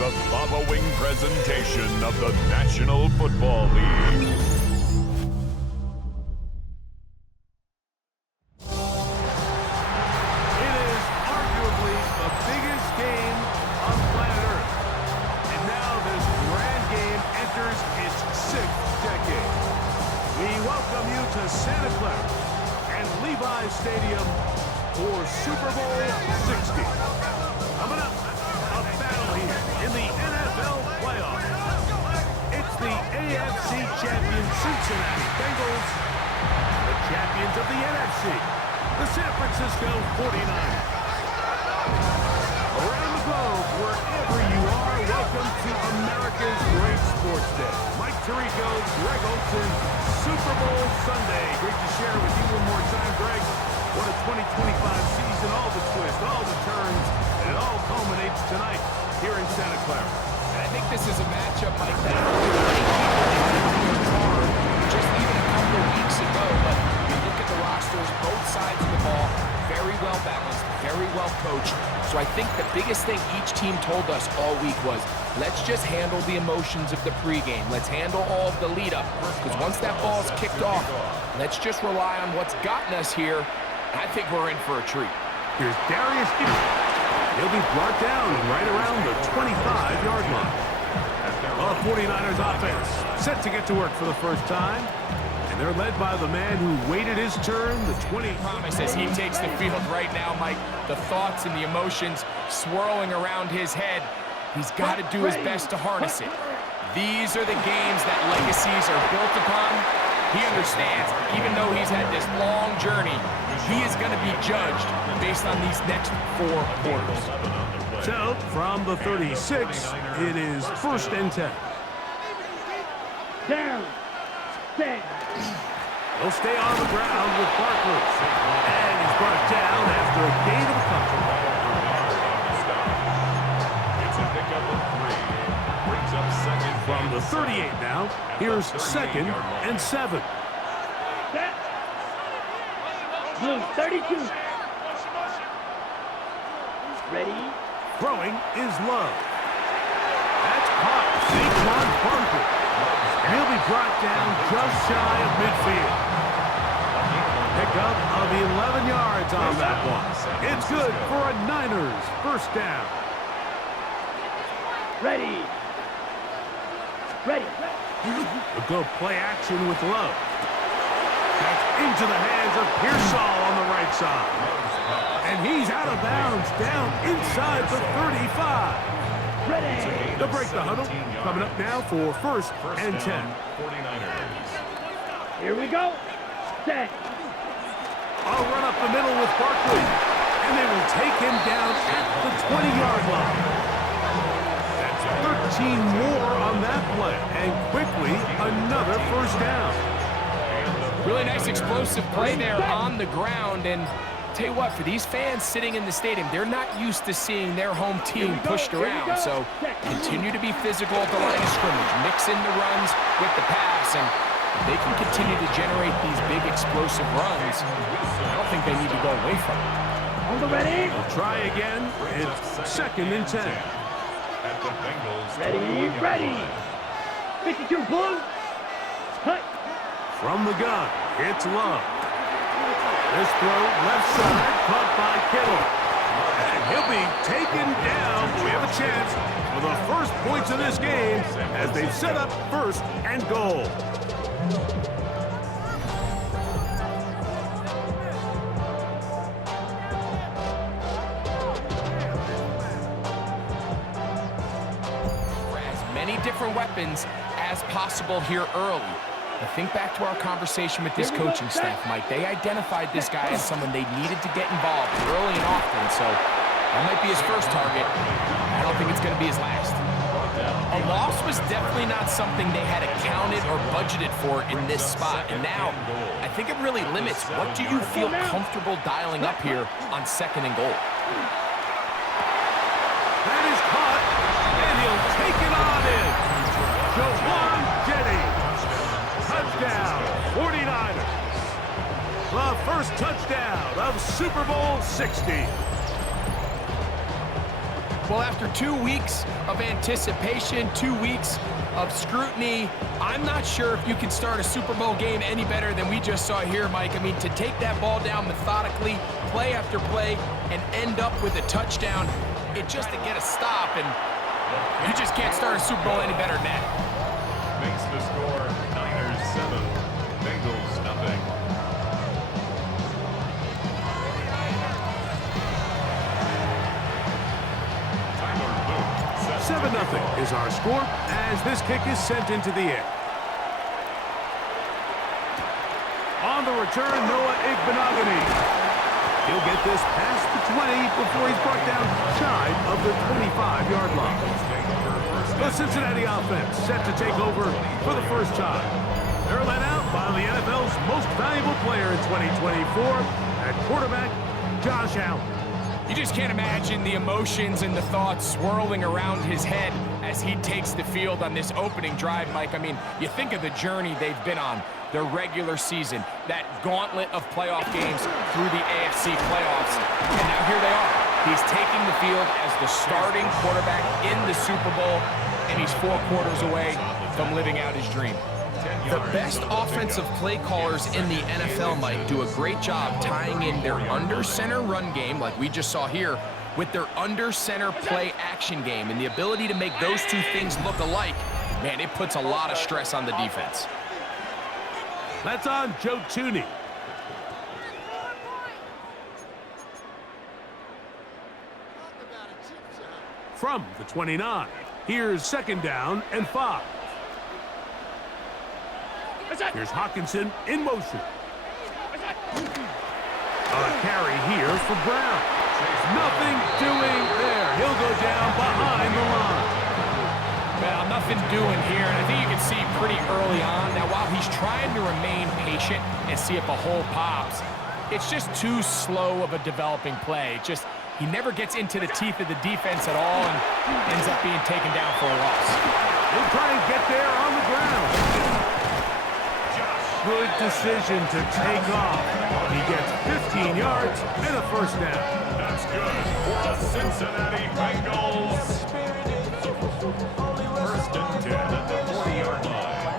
the following presentation of the National Football League. It is arguably the biggest game on planet Earth. And now this grand game enters its 6th decade. We welcome you to Santa Clara and Levi's Stadium for Super Bowl 60. Coming up, a battle here in the NFL playoffs. It's the AFC champion Cincinnati Bengals, the champions of the NFC, the San Francisco 49ers. Around the globe, wherever you are, welcome to America's great sports day. Mike Tirico, Greg Olson, Super Bowl Sunday. Great to share with you one more time, Greg. What a 2025 season, all the twists, all the turns, and it all culminates tonight here in Santa Clara. And I think this is a matchup, Mike, that many people hard just even a couple of weeks ago. But you look at the rosters, both sides of the ball, very well balanced, very well coached. So I think the biggest thing each team told us all week was, let's just handle the emotions of the pregame. Let's handle all of the lead up. Because once that ball's kicked off, let's just rely on what's gotten us here. I think we're in for a treat. Here's Darius Eaton. He'll be brought down right around the 25-yard line. The 49ers offense set to get to work for the first time. And they're led by the man who waited his turn, the 20. Promises he takes the field right now, Mike. The thoughts and the emotions swirling around his head. He's got to do his best to harness it. These are the games that legacies are built upon. He understands, even though he's had this long journey, he is going to be judged based on these next 4 quarters. So, from the 36, it is 1st and 10. Down. Set. He'll stay on the ground with Barkley. And he's brought down after a gain of a couple. It's a pickup of 3. Brings up second. From the 38 now, here's 2nd and 7. Set. Blue 32. Ready. Throwing is Love. That's caught. Saquon Barkley. And he'll be brought down just shy of midfield. Pickup of 11 yards on that one. It's good for a Niners first down. Ready. Ready. A good play action with Love. That's into the hands of Pearsall on the right side. And he's out of bounds down inside the 35. Ready. They'll break the huddle. Coming up now for 1st and 10. Here we go. Set. I'll run up the middle with Barkley. And they will take him down at the 20-yard line. That's 13 more on that play. And quickly, another first down. Really nice explosive play there on the ground. And tell you what, for these fans sitting in the stadium, they're not used to seeing their home team pushed around. So continue to be physical at the line of scrimmage. Mix in the runs with the pass. And they can continue to generate these big explosive runs. I don't think they need to go away from it. On the ready. We'll try again. It's 2nd and 10. Ready. Ready. 52 blue. Cut. From the gun, it's Love. This throw left side, caught by Kittle. And he'll be taken down. We have a chance for the first points of this game as they set up 1st and goal. For as many different weapons as possible here early. I think back to our conversation with this coaching staff, Mike. They identified this guy as someone they needed to get involved early and often, so that might be his first target. I don't think it's going to be his last. A loss was definitely not something they had accounted or budgeted for in this spot, and now I think it really limits what do you feel comfortable dialing up here on 2nd and goal. That is caught, and he'll take it on in. Jawan Jennings. Touchdown, 49ers. The first touchdown of Super Bowl 60. Well, after 2 weeks of anticipation, 2 weeks of scrutiny, I'm not sure if you can start a Super Bowl game any better than we just saw here, Mike. I mean, to take that ball down methodically, play after play, and end up with a touchdown, it just to get a stop, and you just can't start a Super Bowl any better than that. Makes the score Niners 7, Bengals nothing. 7-0 is our score as this kick is sent into the air. On the return, Noah Igbenogany. He'll get this past the 20 before he's brought down shy of the 25-yard line. The Cincinnati offense set to take over for the first time. They're led out by the NFL's most valuable player in 2024 at quarterback, Josh Allen. You just can't imagine the emotions and the thoughts swirling around his head as he takes the field on this opening drive, Mike. I mean, you think of the journey they've been on, their regular season, that gauntlet of playoff games through the AFC playoffs, and now here they are. He's taking the field as the starting quarterback in the Super Bowl, and he's 4 quarters away from living out his dream. The best offensive play callers in the NFL, Mike, do a great job tying in their under-center run game, like we just saw here, with their under-center play action game. And the ability to make those two things look alike, man, it puts a lot of stress on the defense. That's on Joe Thuney. From the 29, here's 2nd down and 5. Here's Hawkinson in motion. A carry here for Brown. Nothing doing there. He'll go down behind the line. Well, nothing doing here, and I think you can see pretty early on. Now, while he's trying to remain patient and see if a hole pops, it's just too slow of a developing play. He never gets into the teeth of the defense at all and ends up being taken down for a loss. He'll try and get there on the ground. Good decision to take off. He gets 15 yards and a first down. That's good for the Cincinnati Bengals. 1st and 10 at the 40-yard line.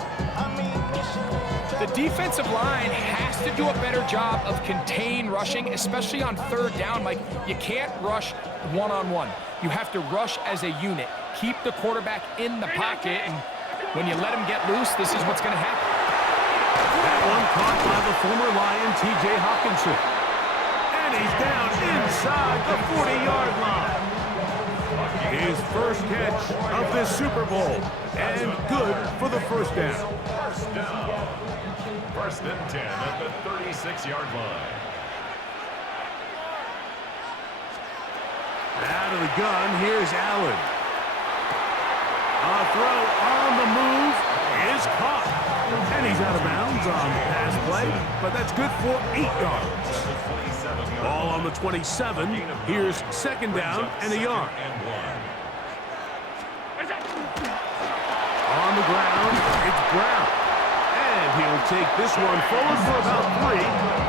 The defensive line has to do a better job of contain rushing, especially on 3rd down. Like, you can't rush one-on-one. You have to rush as a unit. Keep the quarterback in the pocket, and when you let him get loose, this is what's going to happen. That one caught by the former Lion, T.J. Hawkinson. And he's down inside the 40-yard line. His first catch of this Super Bowl. And good for the first down. First down. 1st and 10 at the 36-yard line. Out of the gun, here's Allen. A throw on the move is caught. And he's out of bounds on the pass play, but that's good for 8 yards. Ball on the 27. Here's 2nd down and a yard. On the ground, it's Brown. And he'll take this one forward for about 3,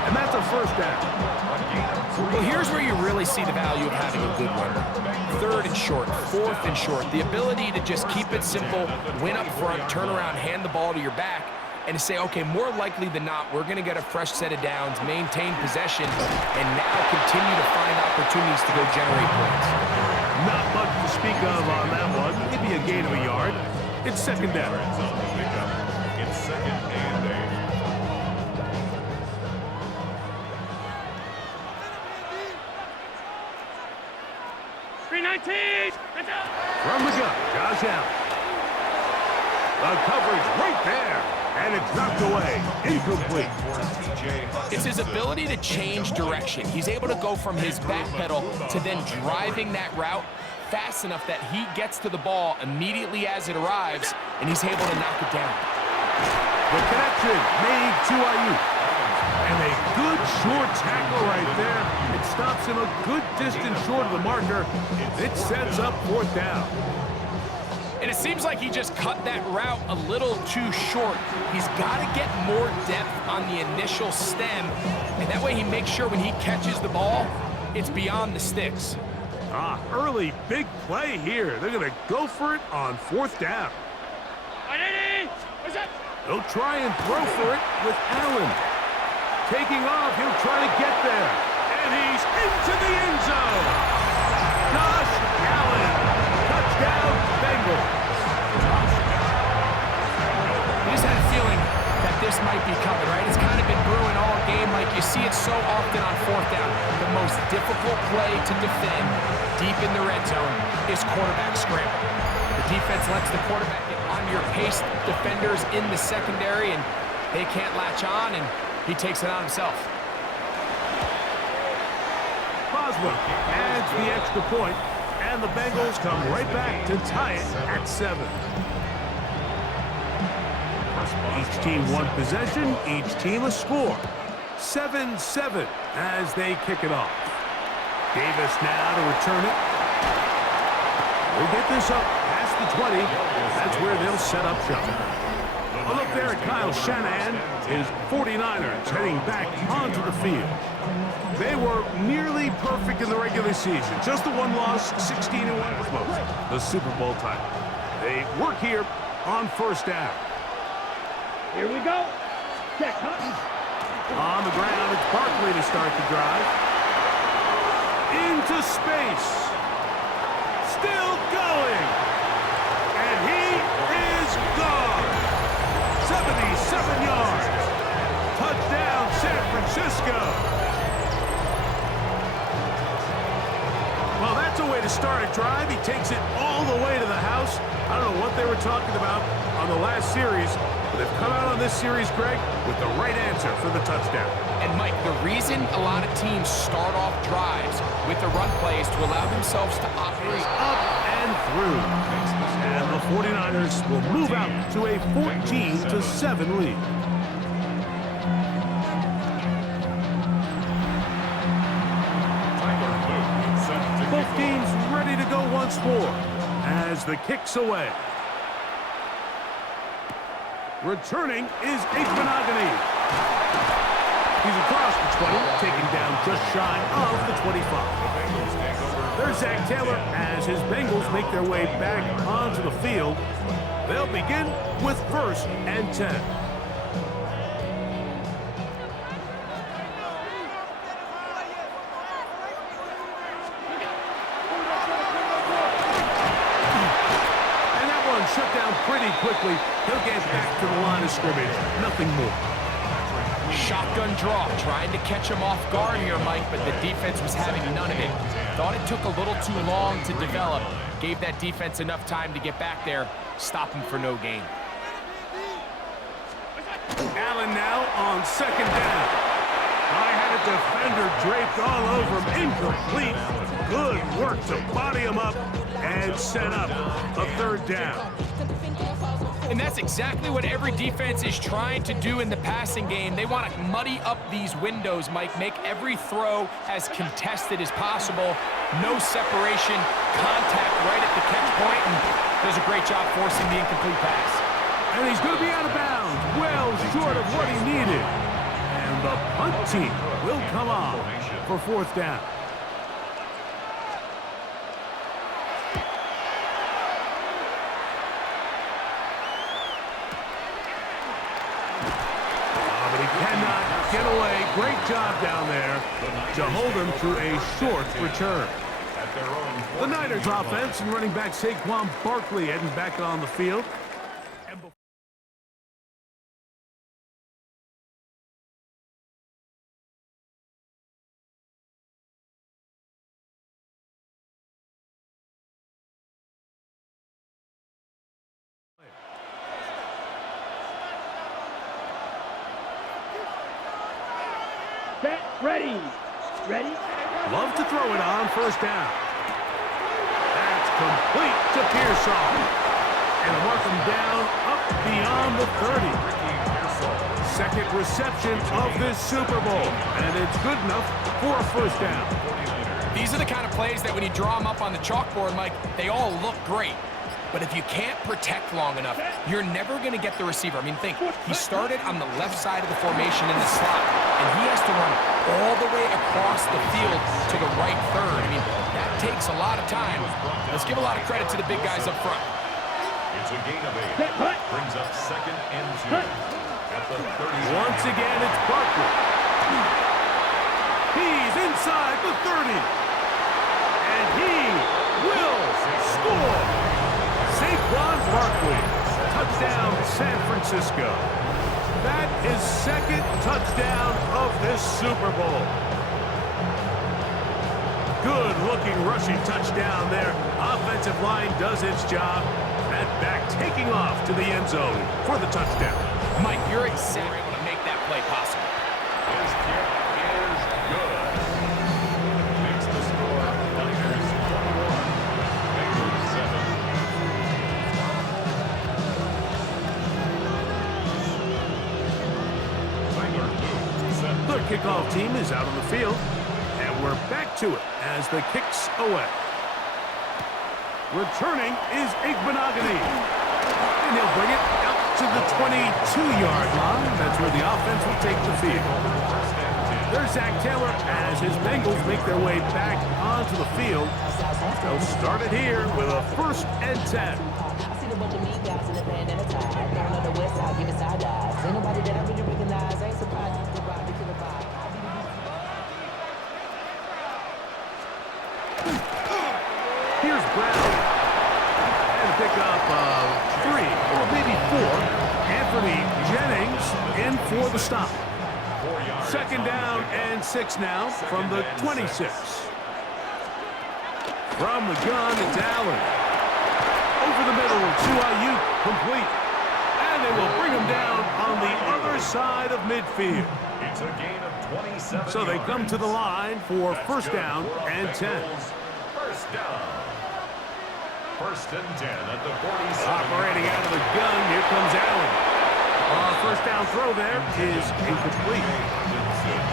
and that's a first down. Well, here's where you really see the value of having a good runner. 3rd and short, 4th and short. The ability to just keep it simple, win up front, turn around, hand the ball to your back, and to say, okay, more likely than not, we're going to get a fresh set of downs, maintain possession, and now continue to find opportunities to go generate points. Not much to speak of on that one. Maybe a gain of a yard. It's 2nd down. It's 2nd and 8. From the gun, Josh Allen. The coverage right there, and it's knocked away, incomplete. It's his ability to change direction. He's able to go from his back pedal to then driving that route fast enough that he gets to the ball immediately as it arrives, and he's able to knock it down. The connection made to Ayuk. And a good short tackle right there. It stops him a good distance short of the marker. It sets up 4th down. And it seems like he just cut that route a little too short. He's got to get more depth on the initial stem, and that way he makes sure when he catches the ball, it's beyond the sticks. Early big play here. They're going to go for it on 4th down. They'll try and throw for it with Allen. Taking off, he'll try to get there. And he's into the end zone. Josh Allen. Touchdown, Bengals. You just had a feeling that this might be coming, right? It's kind of been brewing all game. Like you see it so often on 4th down. The most difficult play to defend deep in the red zone is quarterback scramble. The defense lets the quarterback get on your paced defenders in the secondary, and they can't latch on, and he takes it on himself. Boswell adds the extra point, and the Bengals come right back to tie it at 7. Each team one possession, each team a score. 7-7 as they kick it off. Davis now to return it. We'll get this up past the 20. That's where they'll set up shop. A look there at Kyle Shanahan. His 49ers heading back onto the field. They were nearly perfect in the regular season. Just the one loss, 16-1 was most. The Super Bowl title. They work here on 1st down. Here we go. Check, On the ground, it's Barkley to start the drive. Into space. Still going. And he is gone. 77 yards. Touchdown, San Francisco. Well, that's a way to start a drive. He takes it all the way to the house. I don't know what they were talking about on the last series, but they've come out on this series, Greg, with the right answer for the touchdown. And, Mike, the reason a lot of teams start off drives with the run play is to allow themselves to operate Up and through. And the 49ers will move out to a 14-7 lead. Both teams ready to go once more as the kick's away. Returning is Igbenogany. He's across the 20, taken down just shy of the 25. There's Zach Taylor as his Bengals make their way back onto the field. They'll begin with 1st and 10. And that one shut down pretty quickly. He'll get back to the line of scrimmage. Nothing more. shotgun draw, trying to catch him off guard here, Mike, but the defense was having none of it. Thought it took a little too long to develop. Gave that defense enough time to get back there, stop him for no gain. Allen now on 2nd down. I had a defender draped all over him. Incomplete. Good work to body him up and set up a 3rd down. And that's exactly what every defense is trying to do in the passing game. They want to muddy up these windows, Mike, make every throw as contested as possible. No separation, contact right at the catch point, and does a great job forcing the incomplete pass. And he's going to be out of bounds, well short of what he needed. And the punt team will come on for 4th down. But he cannot get away. Great job down there to hold him to a short return. The Niners offense and running back Saquon Barkley heading back on the field. Set, ready. Ready? Love to throw it on 1st down. That's complete to Pearsall. And mark him down up beyond the 30. 2nd reception of this Super Bowl. And it's good enough for a 1st down. These are the kind of plays that when you draw them up on the chalkboard, Mike, they all look great. But if you can't protect long enough, you're never going to get the receiver. I mean, think, he started on the left side of the formation in the slot, and he has to run all the way across the field to the right third. I mean, that takes a lot of time. Let's give a lot of credit to the big guys up front. It's a gain of 8. Brings up 2nd and 2. At the 30. Once again, it's Barkley. He's inside the 30. And he will score. Saquon Barkley. Touchdown, San Francisco. That is 2nd touchdown of this Super Bowl. Good-looking rushing touchdown there. Offensive line does its job. That back taking off to the end zone for the touchdown. Mike, you're exactly able to make that play possible. His kick is good. Makes the score Niners 21, Bengals 7. The kickoff team is out on the field, and we're back to it as the kicks away. Returning is Igbenogany, and he'll bring it out to the 22-yard line. That's where the offense will take the field. There's Zach Taylor as his Bengals make their way back onto the field. They'll start it here with a 1st and 10. I see a bunch of meat guys in the band and a tie. Down on the west side, giving side eyes. Ain't nobody that I really recognize. Ain't surprised you to ride the killer vibe. Here's Brown. And a pickup of 3, or maybe 4. Anthony Jennings in for the stop. 2nd down and 6 now from the 26. From the gun, it's Allen. Over the middle to Ayuk, complete. And they will bring him down on the other side of midfield. It's a gain of 27. So they come to the line for 1st down and 10. 1st down. 1st and 10 at the 47. Operating out of the gun, here comes Allen. 1st down throw there is incomplete.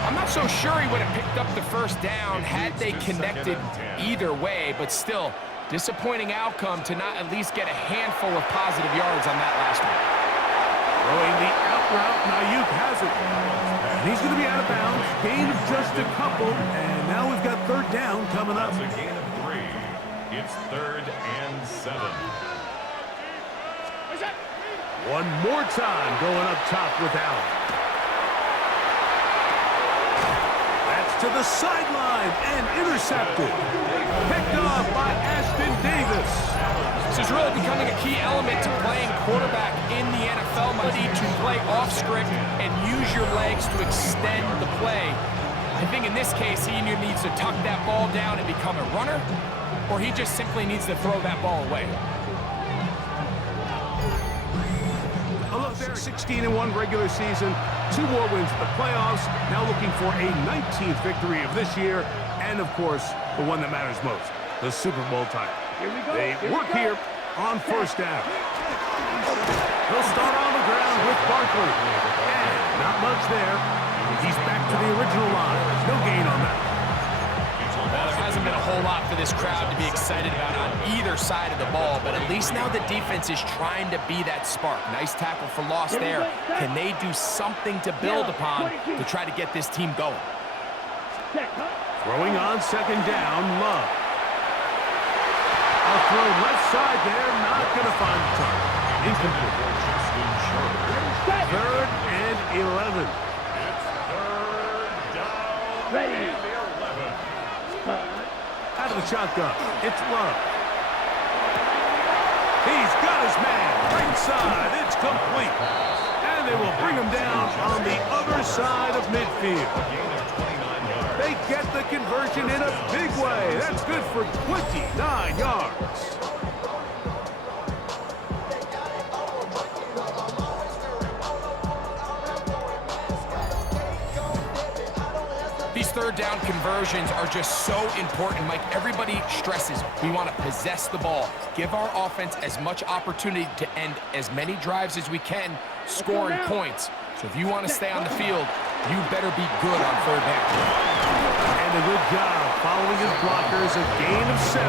I'm not so sure he would have picked up the 1st down had they connected either way, but still, disappointing outcome to not at least get a handful of positive yards on that last one. Throwing the out route, Ayuk has it. And he's going to be out of bounds. Gain of just a couple, and now we've got 3rd down coming up. It's a gain of 3. It's 3rd and 7. One more time going up top with Allen. That's to the sideline and intercepted. Picked off by Ashton Davis. This is really becoming a key element to playing quarterback in the NFL. Ability to play off script and use your legs to extend the play. I think in this case, he either needs to tuck that ball down and become a runner, or he just simply needs to throw that ball away. A look there, 16-1 regular season, 2 more wins in the playoffs, now looking for a 19th victory of this year, and of course, the one that matters most, the Super Bowl title. They work here on 1st down. They'll start on the ground with Barkley. And not much there. He's back to the original line. No gain on that. Well, there hasn't been a whole lot for this crowd to be excited about on either side of the ball, but at least now the defense is trying to be that spark. Nice tackle for loss there. Can they do something to build upon to try to get this team going? Throwing on 2nd down, Love. A throw left side there, not going to find the target. Incomplete. 3rd and 11. It's 3rd down. Ready. And 11. Out of the shotgun, it's Love. He's got his man, right side, it's complete. And they will bring him down on the other side of midfield. They get the conversion in a big way. That's good for 29 yards. These 3rd down conversions are just so important, Mike. Everybody stresses we want to possess the ball, give our offense as much opportunity to end as many drives as we can, scoring points. So if you want to stay on the field, you better be good on 3rd down. And a good job following his blockers, a gain of 7.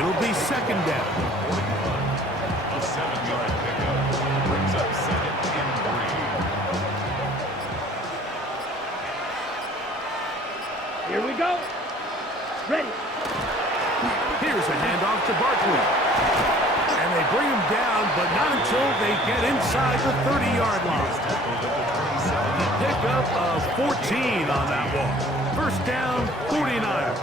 It'll be 2nd down. to Barkley. And they bring him down, but not until they get inside the 30-yard line. Pickup of 14 on that one. First down, 49ers.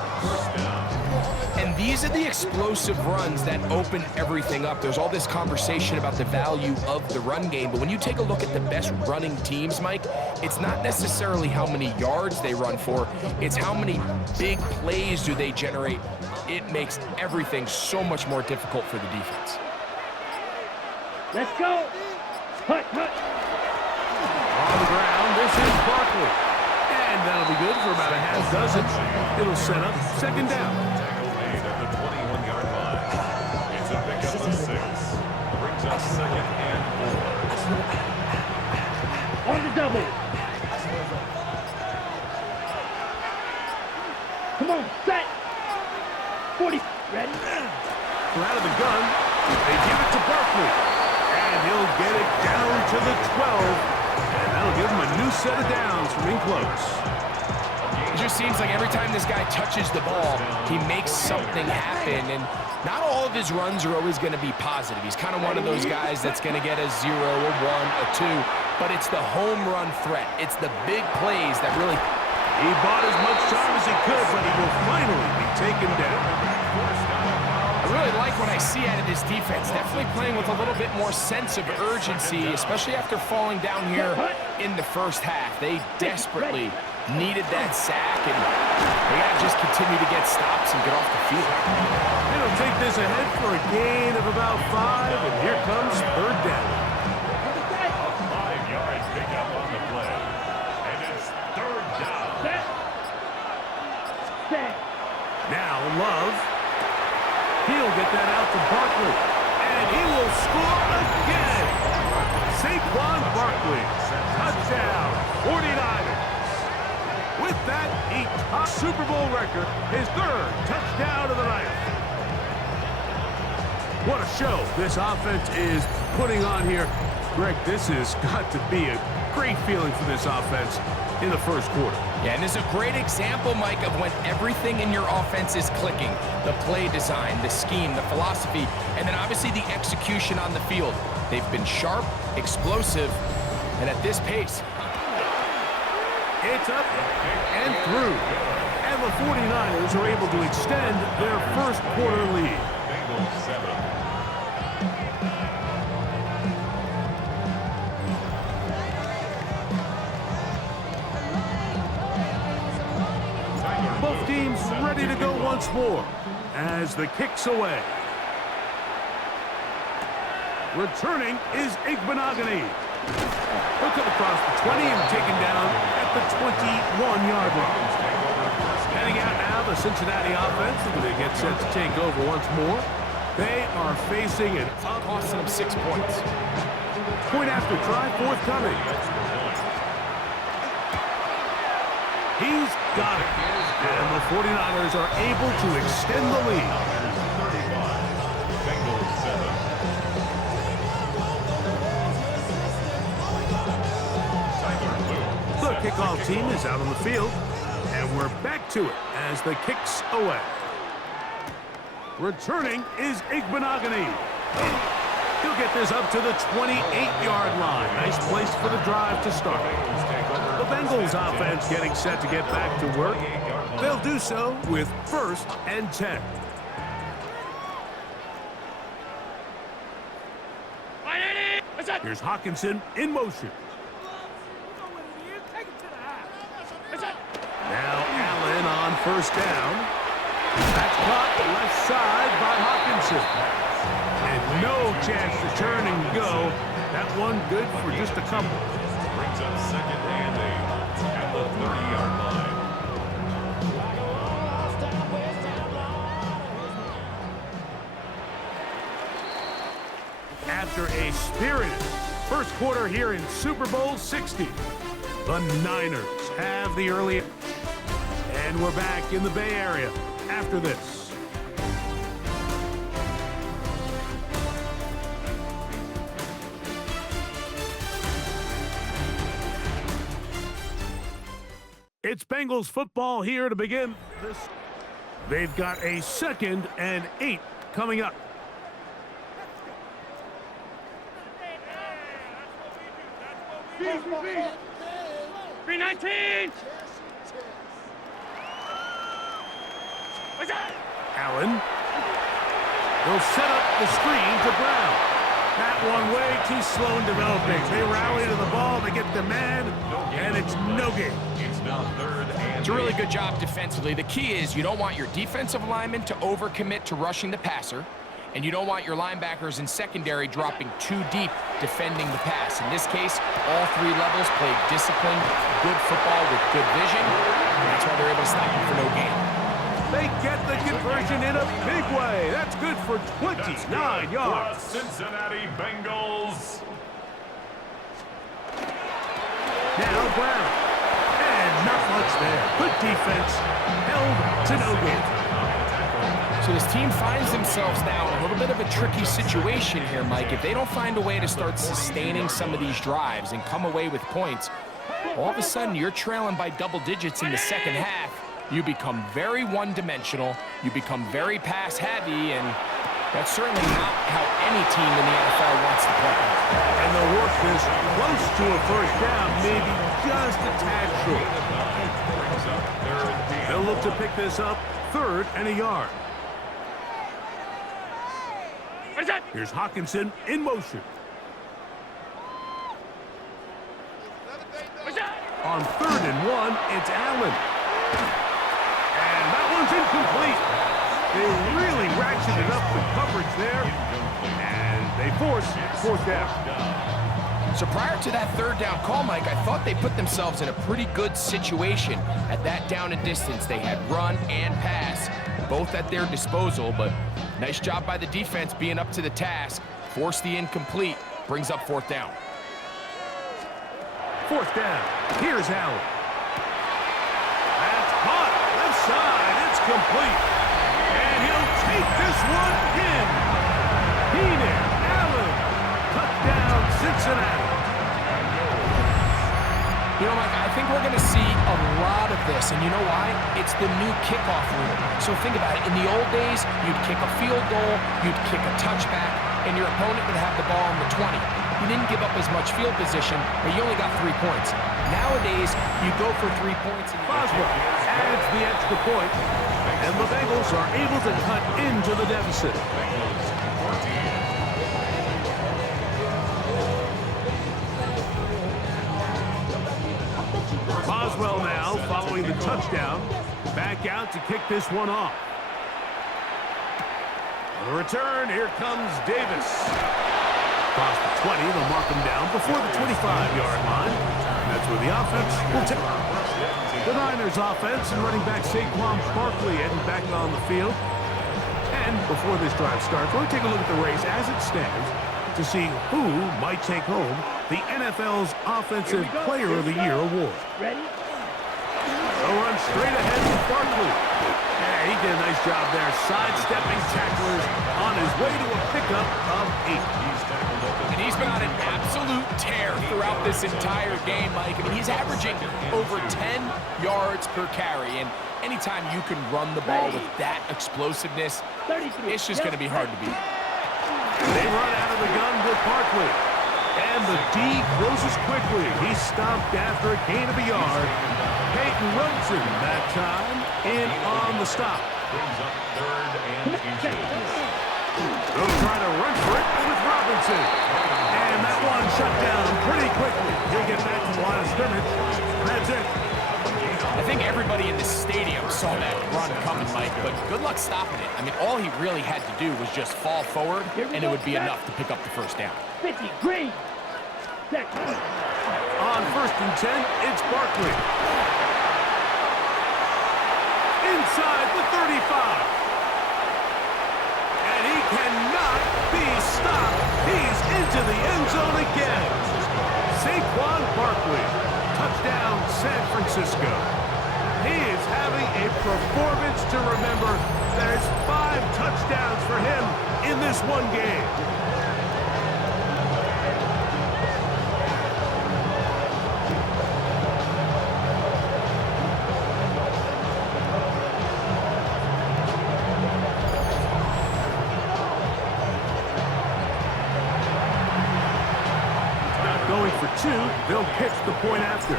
And these are the explosive runs that open everything up. There's all this conversation about the value of the run game, but when you take a look at the best running teams, Mike, it's not necessarily how many yards they run for, it's how many big plays do they generate. It makes everything so much more difficult for the defense. Let's go. Hut, hut. On the ground, this is Barkley. And that'll be good for about a half dozen. It'll set up second down. Tackle made at the 21-yard line. It's a pickup of 6. Brings up second and 4. On the double. Come on, set. 40. Ready? We're out of the gun. They give it to Barkley. And he'll get it down to the 12. And that'll give him a new set of downs from in close. It just seems like every time this guy touches the ball, he makes something happen. And not all of his runs are always going to be positive. He's kind of one of those guys that's going to get a 0, a 1, a 2. But it's the home run threat. It's the big plays that really... He bought as much time as he could, but he will finally be taken down. I really like what I see out of this defense. Definitely playing with a little bit more sense of urgency, especially after falling down here in the first half. They desperately needed that sack, and they got to just continue to get stops and get off the field. It'll take this ahead for a gain of about 5, and here comes third down. A 5-yard pickup on the play. And it's third down. Set. Set. Now Love. He'll get that out to Barkley. And he will score again. Saquon Barkley. Touchdown. 49ers. With that, he tops Super Bowl record, his third touchdown of the night. What a show this offense is putting on here. Greg, this has got to be a great feeling for this offense in the first quarter. Yeah, and this is a great example, Mike, of when everything in your offense is clicking. The play design, the scheme, the philosophy, and then obviously the execution on the field. They've been sharp, explosive, and at this pace. It's up and through. And the 49ers are able to extend their first quarter lead. Bengals 7. Both teams ready to go once more as the kick's away. Returning is Igbenogany. He'll come across the 20 and taken down at the 21-yard line. Heading out now, the Cincinnati offense. They get set to take over once more. They are facing an Costing them 6 points. point after try forthcoming. He's got it. And the 49ers are able to extend the lead. 35. Bengals 7. The kickoff team is out on the field, and we're back to it as the kick's away. Returning is Igbenogany. He'll get this up to the 28-yard line. Nice place for the drive to start. The Bengals offense getting set to get back to work. They'll do so with 1st and 10. Here's Hawkinson in motion. Now Allen on first down. That's caught left side by Hawkinson. And no chance to turn and go. That one good for just a couple. Brings up second and 8 at the 30-yard line. After a spirited first quarter here in Super Bowl 60, the Niners have the early. And we're back in the Bay Area after this. It's Bengals football here to begin this. They've got a 2nd and 8 coming up. 319. Allen. They'll set up the screen to Brown. That one way too slow in developing. They rally to the ball, they get the man, and it's no game. It's now third and It's a really good job defensively. The key is you don't want your defensive linemen to overcommit to rushing the passer, and you don't want your linebackers in secondary dropping too deep defending the pass. In this case, all three levels played disciplined, good football with good vision, and that's why they're able to stop them for no gain. They get the conversion in a big way. That's good for That's 29 good yards. for the Cincinnati Bengals. Now Brown. And not much there. Good defense. Held to no gain. So this team finds themselves now in a little bit of a tricky situation here, Mike. If they don't find a way to start sustaining some of these drives and come away with points, all of a sudden you're trailing by double digits in the second half. You become very one-dimensional, you become very pass-heavy, and that's certainly not how any team in the NFL wants to play. And they'll work this close to a first down, maybe just a tad short. Brings up third and They'll look to pick this up, 3rd and a yard. Here's Hawkinson in motion. On 3rd and 1, it's Allen. And that one's incomplete. They really ratcheted up the coverage there, and they force 4th down. So prior to that 3rd down call, Mike, I thought they put themselves in a pretty good situation. At that down and distance, they had run and pass, both at their disposal, but nice job by the defense being up to the task. Force the incomplete, brings up 4th down. 4th down. Here's Allen. That's caught. Left side. It's complete. And he'll take this one in. Keenan Allen. Touchdown, Cincinnati. You know, Mike, I think we're going to see a lot of this, and you know why? It's the new kickoff rule. So think about it. In the old days, you'd kick a field goal, you'd kick a touchback, and your opponent would have the ball on the 20. You didn't give up as much field position, but you only got 3 points. Nowadays, you go for 3 points. And Boswell adds the extra point, and the Bengals are able to cut into the deficit. Boswell now, following the touchdown, back out to kick this one off. On the return, here comes Davis. Across the 20, they'll mark him down before the 25-yard line. That's where the offense will take. The Niners offense and running back Saquon Barkley heading back on the field. And before this drive starts, we'll take a look at the race as it stands to see who might take home the NFL's Offensive Player of the Year award. Ready? They'll run straight ahead with Barkley. Yeah, he did a nice job there, sidestepping tacklers on his way to a pickup of 8. And he's been on an absolute tear throughout this entire game, Mike. I mean, he's averaging over 10 yards per carry. And anytime you can run the ball with that explosiveness, 33. it's just going to be hard to beat. They run out of the gun with Barkley. And the D closes quickly. He stopped after a gain of a yard. Peyton Rosen that time in on the stop. brings up third and inches. They'll try to run for it with Robinson. And that one shut down pretty quickly. He'll get back to the line of scrimmage. That's it. I think everybody in the stadium saw that run coming, Mike, but good luck stopping it. I mean, all he really had to do was just fall forward, and it would be enough to pick up the first down. 50, green. Set. On 1st and 10, it's Barkley. Inside the 35. And he cannot be stopped. He's into the end zone again. Saquon Barkley. Touchdown, San Francisco. He is having a performance to remember. There's 5 touchdowns for him in this one game. 2. They'll kick the point after.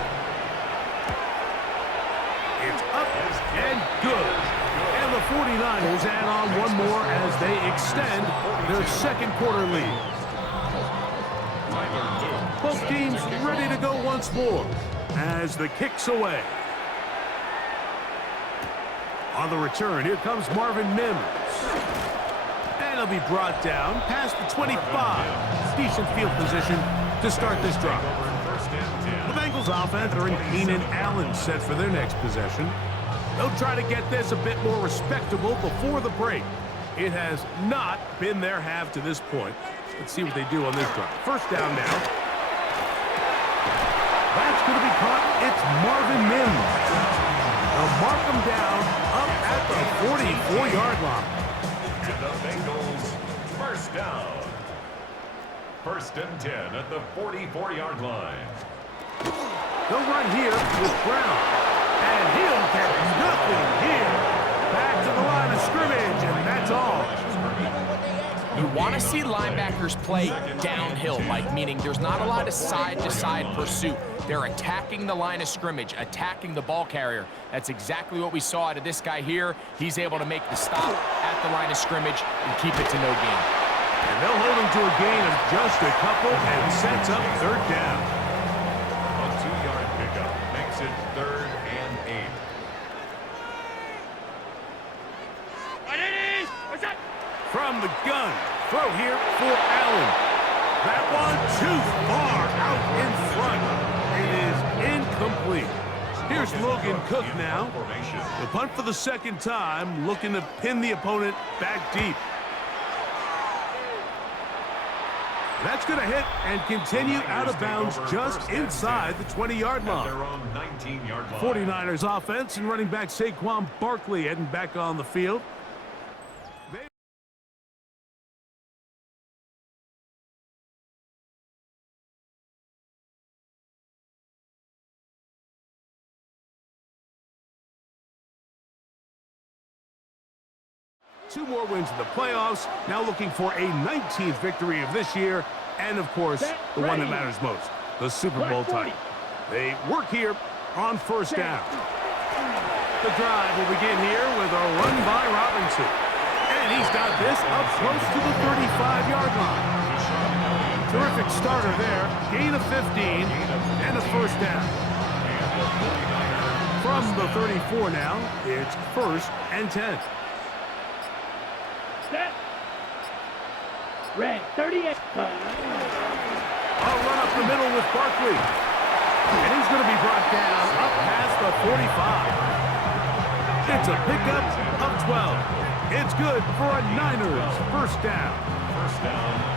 It's up and good. And the 49ers add on one more as they extend their second quarter lead. Both teams ready to go once more as the kick's away. On the return, here comes Marvin Mims. And he'll be brought down past the 25. Decent field position to start this drive. The Bengals offense are in Keenan Allen set for their next possession. They'll try to get this a bit more respectable before the break. It has not been their half to this point. Let's see what they do on this drive. First down now. That's going to be caught. It's Marvin Mims. They'll mark him down up at the 44-yard line. And the Bengals first down. First and 10 at the 44-yard line. They'll run here with Brown. And he'll get nothing here. Back to the line of scrimmage, and that's all. You want to see linebackers play downhill, Mike, meaning there's not a lot of side-to-side pursuit. They're attacking the line of scrimmage, attacking the ball carrier. That's exactly what we saw out of this guy here. He's able to make the stop at the line of scrimmage and keep it to no gain. And they'll hold him to a gain of just a couple and sets up third down. A 2-yard pickup makes it 3rd and 8. From the gun, throw here for Allen. That one too far out in front. It is incomplete. Here's Logan Cook now. The punt for the second time, looking to pin the opponent back deep. That's going to hit and continue out of bounds just inside the 20-yard line. Their own 19-yard line. 49ers offense and running back Saquon Barkley heading back on the field. Two more wins in the playoffs, now looking for a 19th victory of this year, and of course, the one that matters most, the Super Bowl title. They work here on first down. The drive will begin here with a run by Robinson. And he's got this up close to the 35-yard line. Terrific starter there, gain of 15, and a first down. From the 34 now, it's 1st and 10. Set. Red 38. A run up the middle with Barkley. And he's going to be brought down up past the 45. It's a pickup of 12. It's good for a Niners first down.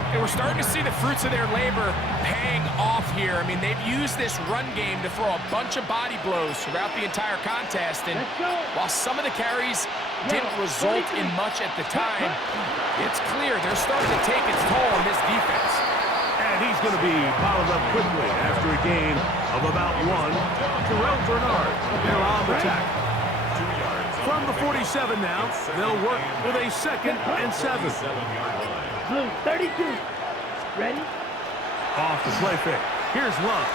And we're starting to see the fruits of their labor paying off here. I mean, they've used this run game to throw a bunch of body blows throughout the entire contest. And while some of the carries didn't result in much at the time, it's clear they're starting to take its toll on this defense. And he's going to be bottled up quickly after a gain of about 1. Terrell Bernard, they're on the tackle. From the 47 now, they'll work with a 2nd and 7. Blue 32. Ready? Off the play fake. Here's Love.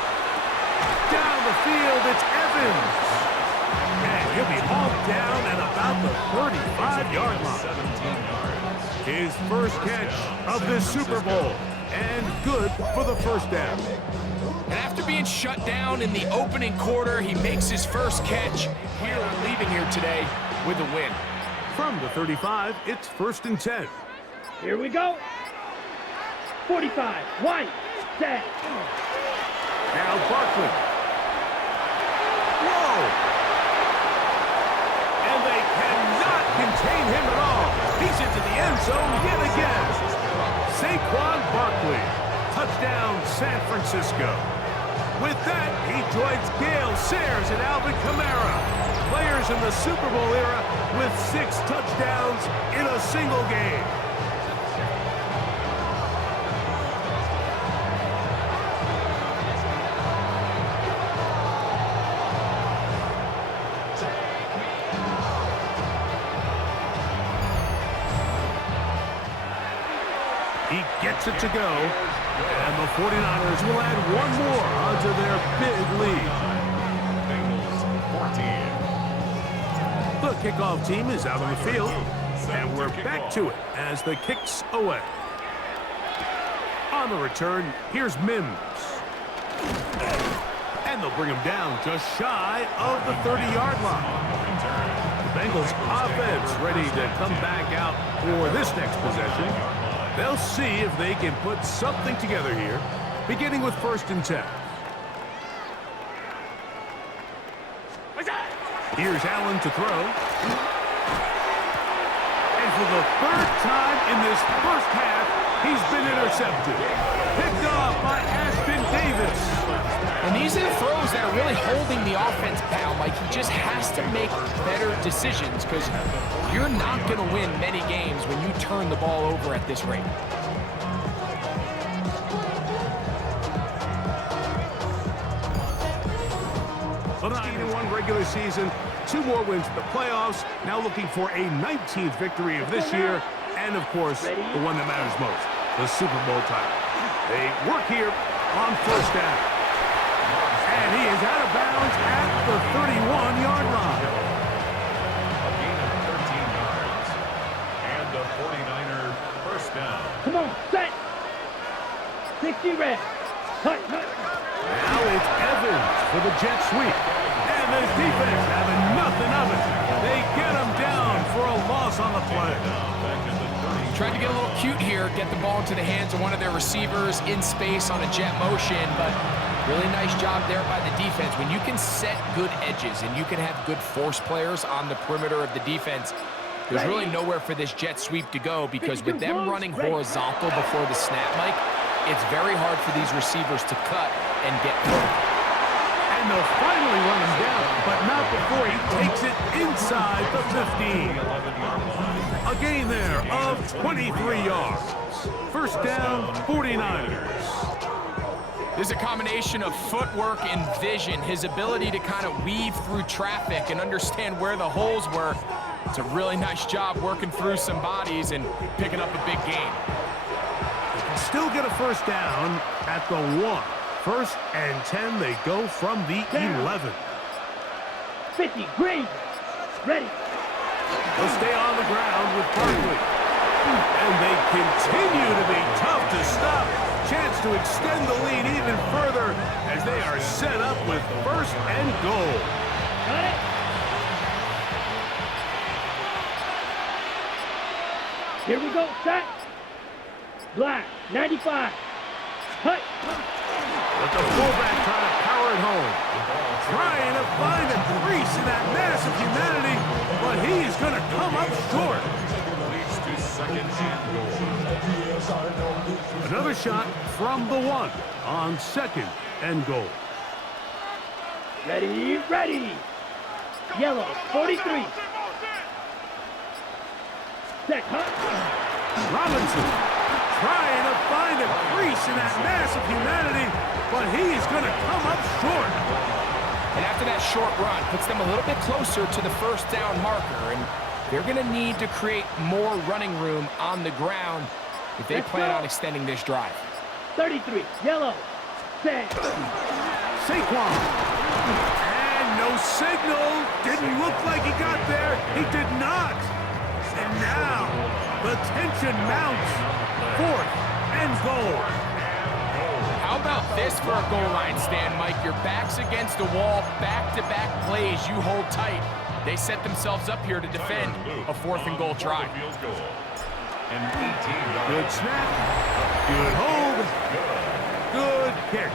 Down the field, it's Evans. And he'll be hauled down at about the 35-yard line. His first catch of this Super Bowl. And good for the first down. And after being shut down in the opening quarter, he makes his first catch here, leaving here today with a win. From the 35, it's 1st and 10. Here we go. 45. White. Set. Now Barkley. Whoa! And they cannot contain him at all. He's into the end zone yet again. Saquon Barkley. Touchdown, San Francisco. With that, he joins Gale Sayers and Alvin Kamara. Players in the Super Bowl era with 6 touchdowns in a single game. He gets it to go. And the 49ers will add one more onto their big lead. Bengals 14. The kickoff team is out on the field, and we're back to it as the kick's away. On the return, here's Mims. And they'll bring him down just shy of the 30-yard line. The Bengals offense ready to come back out for this next possession. They'll see if they can put something together here, beginning with 1st and 10. Here's Allen to throw. And for the 3rd time in this first half, he's been intercepted. Picked off by Ashton Davis. And these are the throws that are really holding the offense down. Like, he just has to make better decisions because you're not going to win many games when you turn the ball over at this rate. A 9-1 regular season, 2 more wins in the playoffs, now looking for a 19th victory of this year, and of course, the one that matters most, the Super Bowl title. They work here on 1st down. And he is out of bounds at the 31-yard line. A gain of 13 yards. And the 49er 1st down. Come on, set. 60 red. Cut. Now it's Evans for the jet sweep. And this defense having nothing of it. They get him down for a loss on the play. Tried to get a little cute here, get the ball into the hands of one of their receivers in space on a jet motion, but really nice job there by the defense. When you can set good edges and you can have good force players on the perimeter of the defense, there's really nowhere for this jet sweep to go because with them running horizontal before the snap, Mike, it's very hard for these receivers to cut and get through. And they'll finally run him down, but not before he takes it inside the 15. A gain there of 23 yards. 1st down, 49ers. There's a combination of footwork and vision, his ability to kind of weave through traffic and understand where the holes were. It's a really nice job working through some bodies and picking up a big gain. They can still get a 1st down at the 1. 1st and 10, they go from the 11. 50 green. Ready. They'll stay on the ground with Barkley. And they continue to be tough to stop. Chance to extend the lead even further as they are set up with 1st and goal. Got it. Here we go, set. Black, 95. Cut. But the fullback trying to power it home. Trying to find a crease in that mass of humanity, but he's going to come up short. Leads to 2nd and goal. Another shot from the 1 on 2nd and goal. Ready. Yellow, 43. Set, cut. Robinson trying to find a crease in that mass of humanity, but he's going to come up short. And after that short run, puts them a little bit closer to the 1st down marker, and they're going to need to create more running room on the ground if they plan on extending this drive. 33, yellow, set. Saquon. And no signal. Didn't look like he got there. He did not. And now the tension mounts. 4th and goal. How about this for a goal line stand, Mike? Your back's against the wall, back-to-back plays, you hold tight. They set themselves up here to defend a 4th and goal try. Good snap. Good hold. Good kick.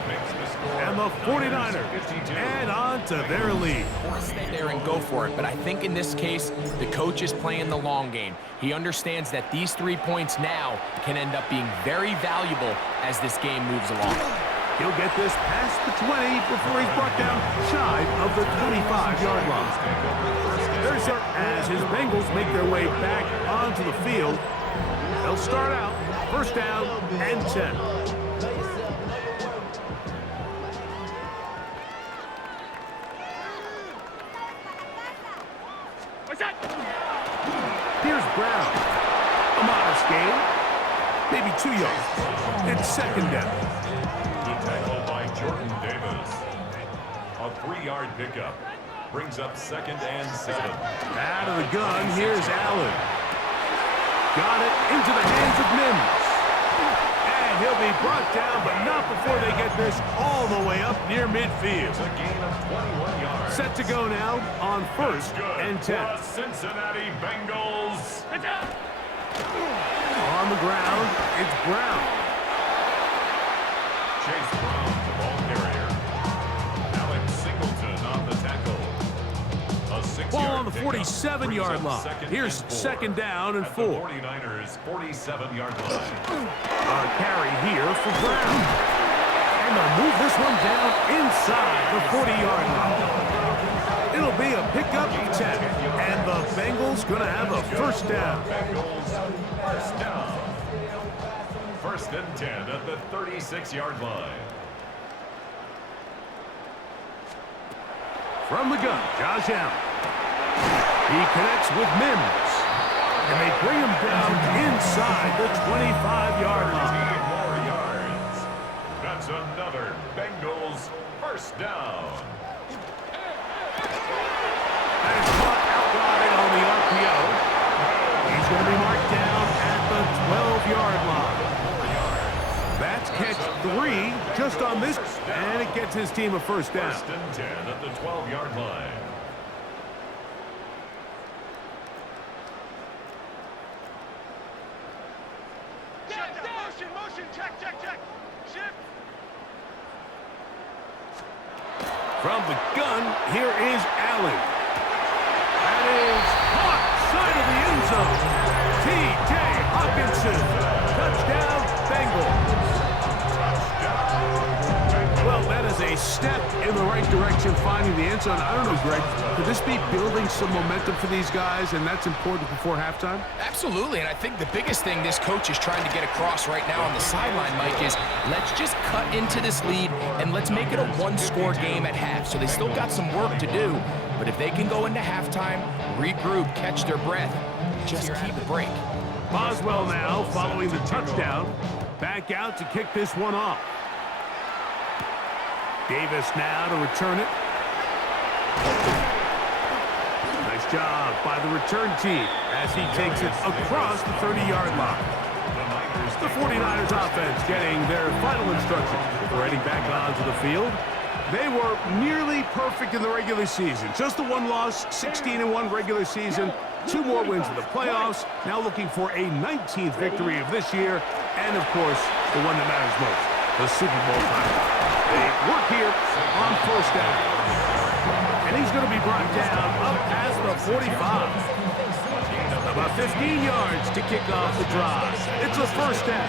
And the 49ers add on to their lead. Stay there and go for it, but I think in this case, the coach is playing the long game. He understands that these 3 points now can end up being very valuable as this game moves along. He'll get this past the 20 before he's brought down shy of the 25-yard line. There's it as his Bengals make their way back onto the field. They'll start out 1st down and 10. Here's Brown. A modest gain. Maybe 2 yards. It's second down. The tackle by Jordan Davis. A 3-yard pickup. Brings up 2nd and 7. Out of the gun, here's Allen. Got it into the hands of Mims. And he'll be brought down, but not before they get this all the way up near midfield. It's a gain of 21 yards. Set to go now on 1st and 10. The Cincinnati Bengals. On the ground, it's Brown. Chase Brown, the ball carrier. Alex Singleton on the tackle. A 6-yard Ball on the pickup 47-yard brings up line. Here's 2nd down and at 4. the 49ers' 47-yard line. A carry here for Brown. And they'll move this one down inside the 40-yard line. It'll be a pickup of 10. And the Bengals going to have a first down. Bengals first down. 1st and 10 at the 36-yard line. From the gun, Josh Allen. He connects with Mims. And they bring him down inside the 25-yard line. 13 more yards. That's another Bengals first down. That is caught outright on the RPO. He's going to be marked down at the 12-yard line. That's catch 3 just on this, and it gets his team a first down. 1st and 10 at the 12-yard line. From the gun, here is Allen. That is caught side of the end zone. T.J. Hawkinson. Touchdown, Bengals. Well, that is a step in the right direction, finding the end zone. I don't know, Greg, could this be building some momentum for these guys, and that's important before halftime? Absolutely, and I think the biggest thing this coach is trying to get across right now on the sideline, Mike, is let's just cut into this lead and let's make it a one-score game at half. So they still got some work to do, but if they can go into halftime, regroup, catch their breath, just keep the break. Boswell now following the touchdown. Back out to kick this one off. Davis now to return it. Nice job by the return team as he takes it across the 30-yard line. The 49ers offense getting their final instruction before heading back onto the field. They were nearly perfect in the regular season. Just the one loss, 16-1 regular season, 2 more wins in the playoffs. Now looking for a 19th victory of this year, and of course, the one that matters most, the Super Bowl title. They work here on 1st down. And he's going to be brought down up past the 45. About 15 yards to kick off the drive. It's a first down.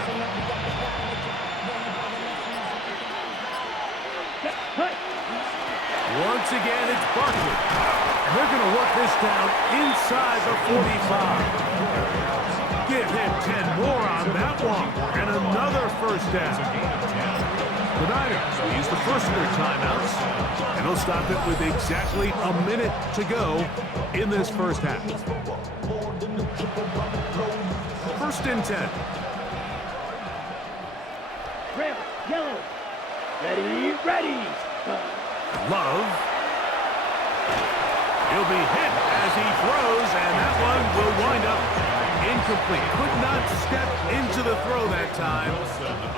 Once again, it's Barkley. And they're going to work this down inside the 45. Give him 10 more on that one. And another first down. The Niners will use the first of their timeouts, and they'll stop it with exactly a minute to go in this first half. 1st and 10. Red, yellow. Ready, ready. Love. He'll be hit as he throws, and that one will wind up incomplete. Could not step into the throw that time.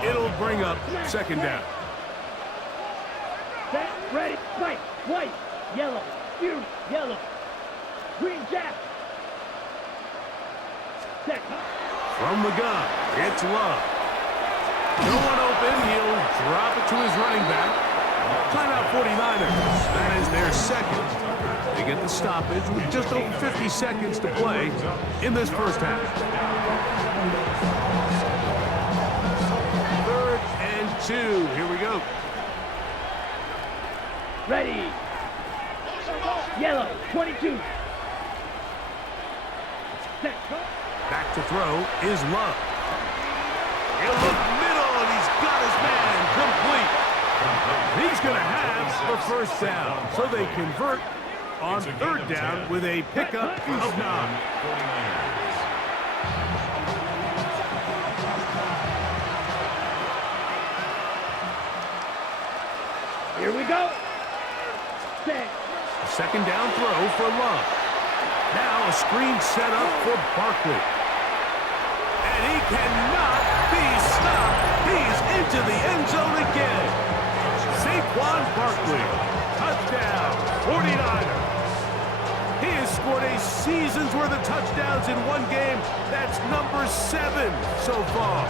It'll bring up 2nd down. Set, ready, fight, white, yellow, blue, yellow, green jack. Set. From the gun, it's Love. No one open, he'll drop it to his running back. Timeout 49ers, that is their 2nd. They get the stoppage with just over 50 seconds to play in this first half. 3rd and 2, here we go. Ready. Yellow, 22. Set. Back to throw is Love. He'll look middle, and he's got his man complete. He's going to have the first down, so they convert on 3rd down with a pickup of 9. Here we go. Set. Second down throw for Love. Now a screen set up for Barkley. And he cannot be stopped. He's into the end zone again. Saquon Barkley. Touchdown. 49ers. He has scored a season's worth of touchdowns in one game. That's number 7 so far.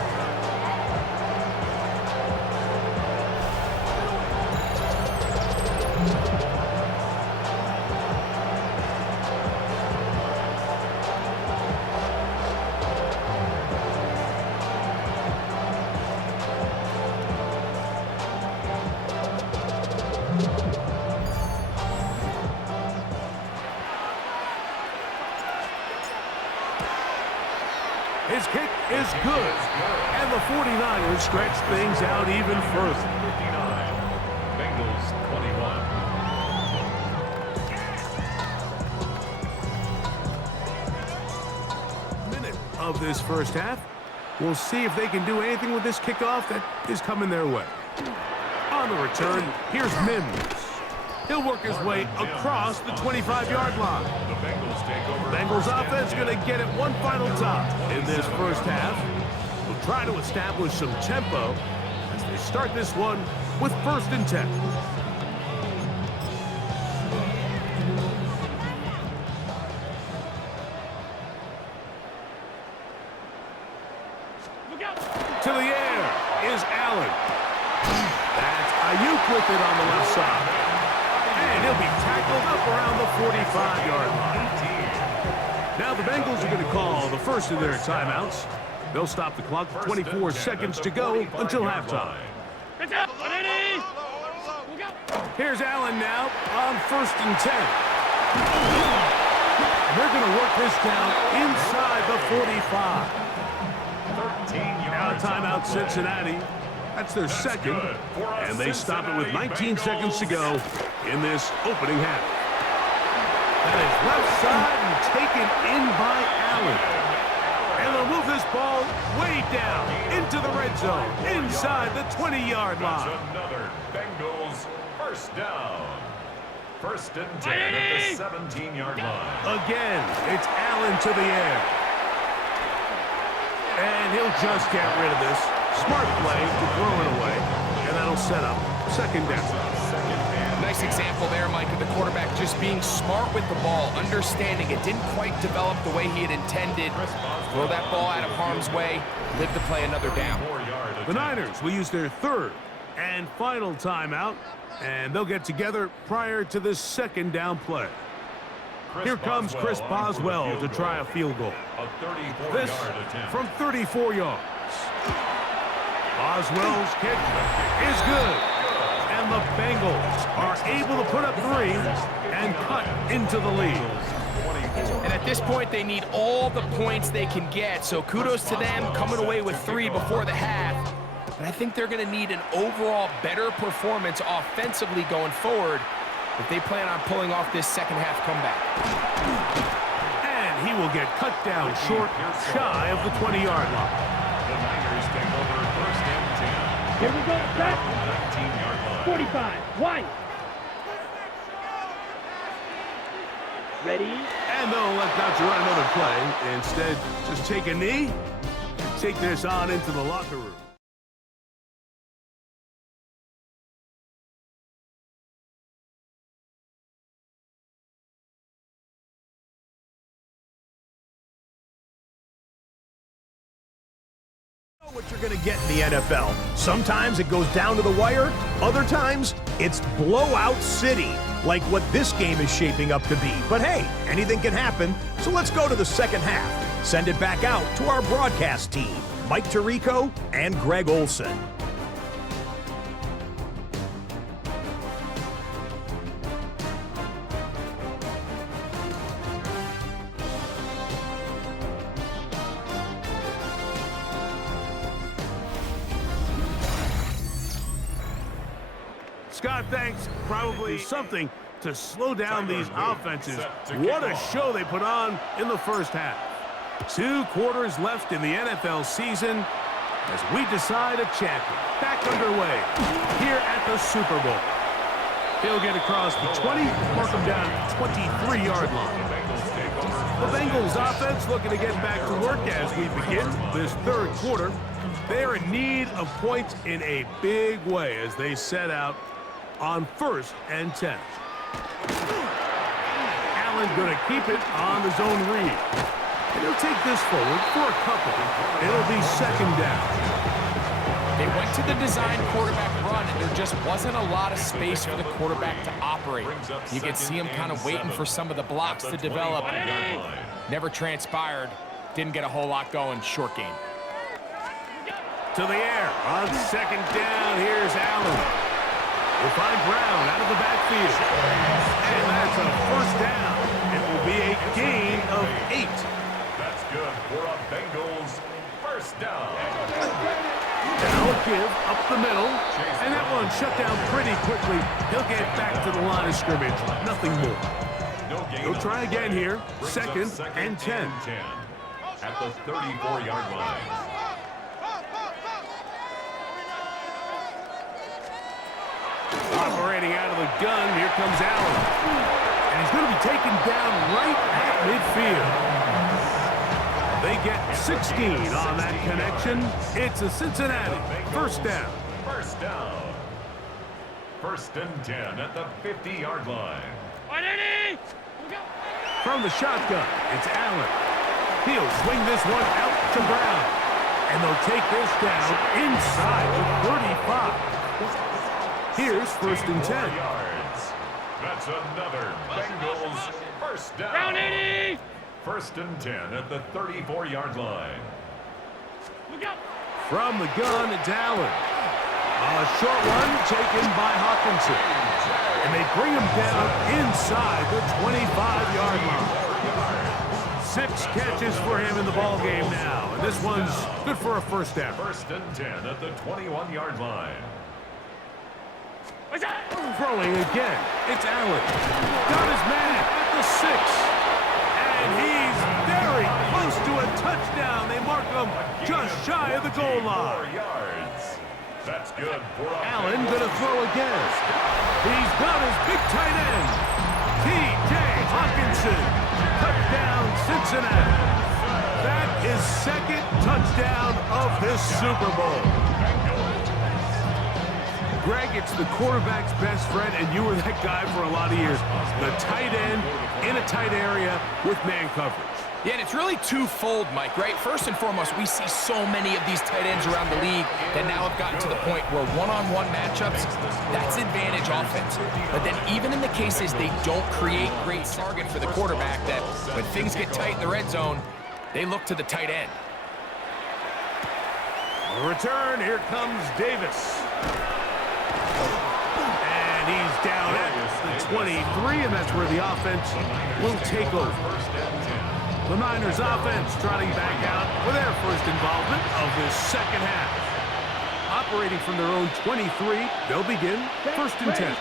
His kick is good, and the 49ers stretch things out even further. 59. Bengals 21. Minute of this first half. We'll see if they can do anything with this kickoff that is coming their way. On the return, here's Mims. He'll work his way across the 25-yard line. The Bengals take over. Bengals offense going to get it one final time in this first half. We'll try to establish some tempo as they start this one with 1st and 10. Look out. To the air is Allen. That's Ayuk with it on the left side. And he'll be tackled up around the 45-yard line. Now the Bengals are going to call the first of their timeouts. They'll stop the clock. 24 seconds to go until halftime. Look out. Here's Allen now on 1st and 10. They're going to work this down inside the 45. 13 Now yards. timeout Cincinnati. That's their second, and they stop it with 19 seconds to go in this opening half. That is left side and taken in by Allen. And they'll move this ball way down into the red zone, inside the 20-yard That's line. another Bengals first down. 1st and 10 at the 17-yard line. Again, it's Allen to the air. And he'll just get rid of this. Smart play to throw it away, and that'll set up 2nd down. Nice example there, Mike, of the quarterback just being smart with the ball, understanding it didn't quite develop the way he had intended. Throw that ball out of harm's way, live to play another down. The Niners will use their 3rd and final timeout, and they'll get together prior to this 2nd down play. Here comes Chris Boswell to try a field goal. This from 34 yards. Boswell's kick is good. And the Bengals are able to put up 3 and cut into the lead. And at this point, they need all the points they can get, so kudos to them coming away with 3 before the half. But I think they're going to need an overall better performance offensively going forward if they plan on pulling off this second half comeback. And he will get cut down short, shy of the 20-yard line. The Niners take over 1st and 10. Here we go. Set. 19-yard line. 45. Wide. Ready. And they'll elect not to run another play. Instead, just take a knee and take this on into the locker room. What you're going to get in the NFL. Sometimes it goes down to the wire. Other times it's blowout city, like what this game is shaping up to be. But hey, anything can happen. So let's go to the second half. Send it back out to our broadcast team, Mike Tirico and Greg Olson. Scott thanks probably something to slow down these offenses. What a show they put on in the first half. 2 quarters left in the NFL season as we decide a champion. Back underway here at the Super Bowl. He'll get across the 20, mark him down at the 23-yard line. The Bengals offense looking to get back to work as we begin this third quarter. They are in need of points in a big way as they set out on 1st and 10. Allen going to keep it on the zone read. And he'll take this forward for a couple. It'll be 2nd down. They went to the design quarterback run, and there just wasn't a lot of space for the quarterback to operate. You could see him kind of waiting for some of the blocks to develop. Never transpired. Didn't get a whole lot going. Short game. To the air. On 2nd down, here's Allen. We'll find Brown out of the backfield. And that's a 1st down. It will be a gain of 8. That's good for a Bengals 1st down. Now a give up the middle. And that one shut down pretty quickly. He'll get back to the line of scrimmage. Nothing more. He'll try again here. 2nd and 10. At the 34-yard line. Operating out of the gun, here comes Allen. And he's going to be taken down right at midfield. They get 16 on that connection. It's a Cincinnati 1st down. 1st down. 1st and 10 at the 50-yard line. From the shotgun, it's Allen. He'll swing this one out to Brown. And they'll take this down inside the 35. Here's 1st and 10. Yards. That's another Bengals 1st down. 1st and 10 at the 34-yard line. From the gun, it's Allen. A short one taken by Hawkinson. And they bring him down inside the 25-yard line. 6 catches for him in the ballgame now. And this one's good for a 1st down. 1st and 10 at the 21-yard line. Throwing again, it's Allen. Got his man at the 6. And he's very close to a touchdown. They mark him just shy of the goal line. 4 yards. That's good for Allen gonna throw again. He's got his big tight end. T.J. Hawkinson. Touchdown, Cincinnati. That is 2nd touchdown of this Super Bowl. Greg, it's the quarterback's best friend, and you were that guy for a lot of years. The tight end in a tight area with man coverage. Yeah, and it's really twofold, Mike, right? First and foremost, we see so many of these tight ends around the league that now have gotten to the point where one-on-one matchups, that's advantage offense. But then even in the cases they don't create great target for the quarterback, that when things get tight in the red zone, they look to the tight end. Return, here comes Davis. And he's down at the 23, and that's where the offense will take over. The Niners offense trotting back out for their 1st involvement of this 2nd half. Operating from their own 23, they'll begin 1st and 10.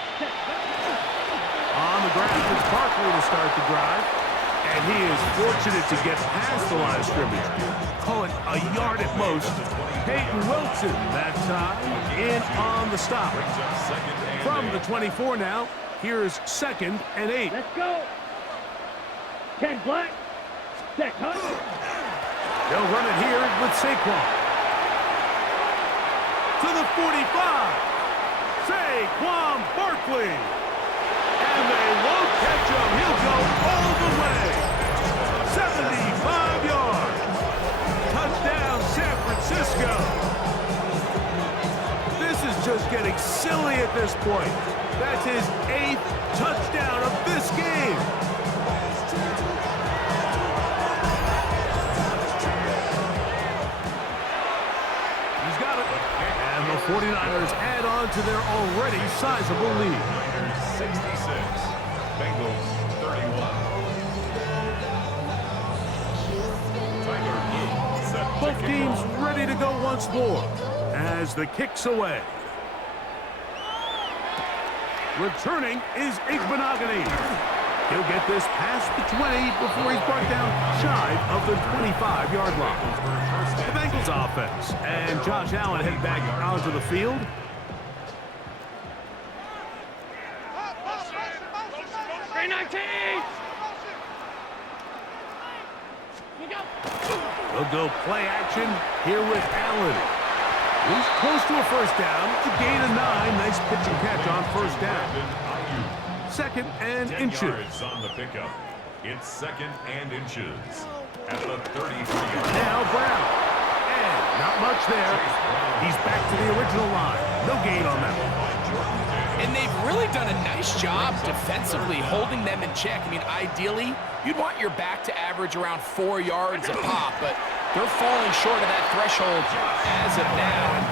On the ground, it's Barkley to start the drive. And he is fortunate to get past the line of scrimmage. Call it a yard at most. Peyton Wilson that time in on the stop. From the 24 now, here's 2nd and 8. Let's go. 10 black. Set hunt. They'll run it here with Saquon. To the 45. Saquon Barkley. And they won't catch him. He'll go all the way. 75 yards. Touchdown, San Francisco. This is just getting silly at this point. That's his 8th touchdown of this game. He's got it. And the 49ers add on to their already sizable lead. 66. Bengals 31. Both teams ready to go once more as the kick's away. Returning is Igbenogany. He'll get this past the 20 before he's brought down shy of the 25-yard line. The Bengals offense and Josh Allen head back onto the field. go play action here with Allen. He's close to a first down. To gain of 9. Nice pitch and catch on first down. Second and 10 inches. yards on the pickup. It's second and inches at the 33-yard. Now Brown. And not much there. He's back to the original line. No gain on that one. And they've really done a nice job defensively holding them in check. I mean, ideally, you'd want your back to average around 4 yards a pop, but they're falling short of that threshold as of now. And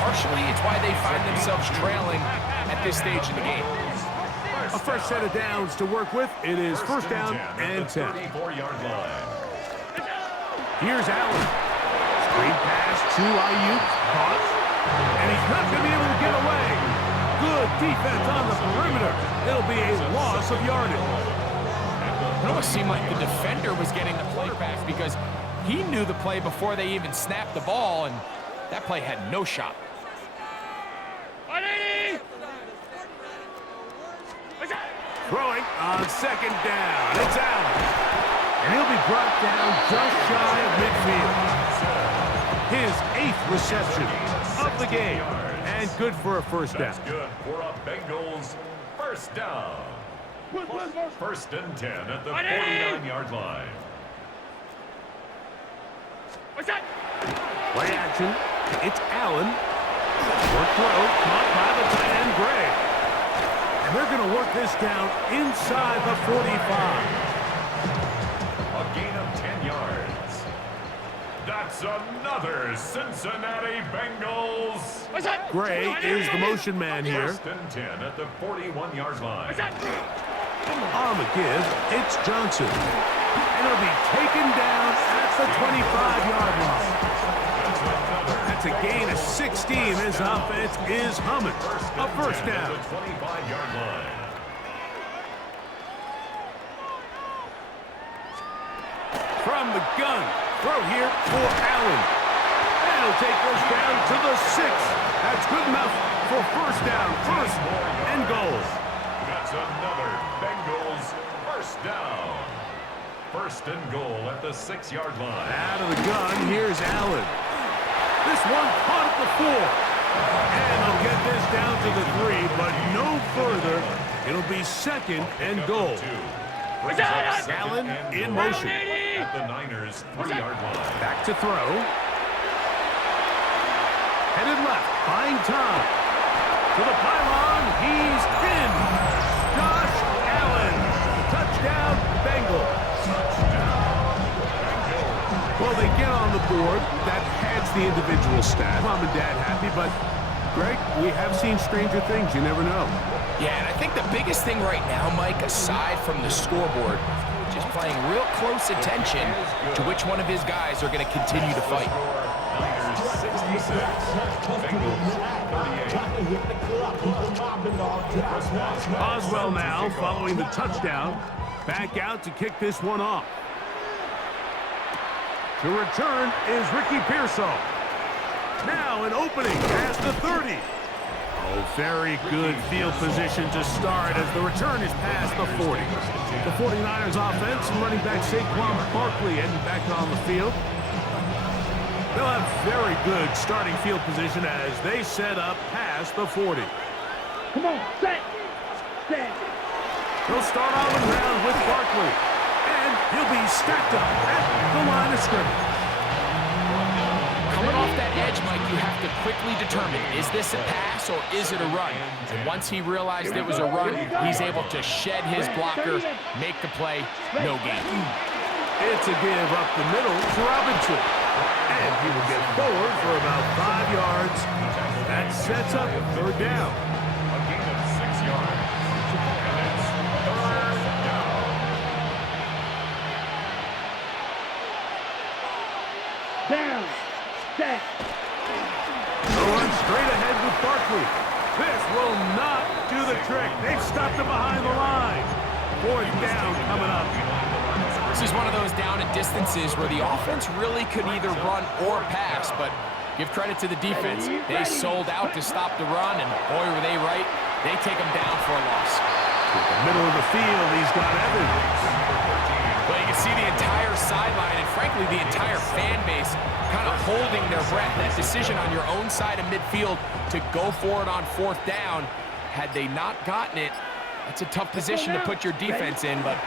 partially, it's why they find themselves trailing at this stage in the game. A fresh set of downs to work with. It is first down and 10. 34-yard line. Here's Allen. Screen pass to Ayuk. Caught. And he's not going to be able to get away. Good defense on the perimeter. It'll be a loss of yardage. It almost seemed like the defender was getting the play back because he knew the play before they even snapped the ball, and that play had no shot. Throwing on second down. It's Allen. And he'll be brought down just shy of midfield. His 8th reception of the game. And good for a first down. That's good for a Bengals first down. First and 10 at the 49-yard line. Play action. It's Allen. Short throw. Caught by the tight end, Gray. And they're going to work this down inside the 45. A gain of 10 yards. That's another Cincinnati Bengals. Gray is the motion man here. First and 10 at the 41-yard line. On the give, it's Johnson. And it'll be taken down at the 25-yard line. That's a gain of 16. This offense is humming. A first down. The 25-yard line. From the gun. Throw here for Allen. And he'll take us down to the 6. That's good enough for first down. First and goal. That's another Bengals first down. First and goal at the 6-yard line. Out of the gun, here's Allen. This one caught at the 4. And they'll get this down to the 3, but no further. It'll be second and goal. Allen in motion. At the Niners 3-yard line. Back to throw. Headed left, buying time. To the pylon, he's in. Josh Allen. Touchdown, Bengals. Well, they get on the board. That adds the individual stat. Mom and Dad happy, but Greg, we have seen stranger things. You never know. Yeah, and I think the biggest thing right now, Mike, aside from the scoreboard, just paying real close attention to which one of his guys are going to continue to fight. Niners 66, Bengals 38. Boswell now following the touchdown. Back out to kick this one off. To return is Ricky Pearsall. Now an opening past the 30. Oh, very good field position to start as the return is past the 40. The 49ers offense and running back Saquon Barkley heading back on the field. They'll have very good starting field position as they set up past the 40. Come on, set. They'll start on the ground with Barkley. And he'll be stacked up at the line of scrimmage. Coming off that edge, Mike, you have to quickly determine, is this a pass or is it a run? And once he realized it was a run, he's able to shed his blocker, make the play, no gain. It's a give up the middle to Robinson. And he will get forward for about 5 yards. That sets up third down. A gain of 6 yards. And it's third down. Down. Set. Going straight ahead with Barkley. This will not do the trick. They've stopped him behind the line. Fourth down coming up. This is one of those down and distances where the offense really could either run or pass, but give credit to the defense. They sold out to stop the run, and boy, were they right. They take them down for a loss. To the middle of the field, he's got Evans. Well, you can see the entire sideline and, frankly, the entire fan base kind of holding their breath. That decision on your own side of midfield to go for it on 4th down, had they not gotten it, that's a tough position to put your defense in, but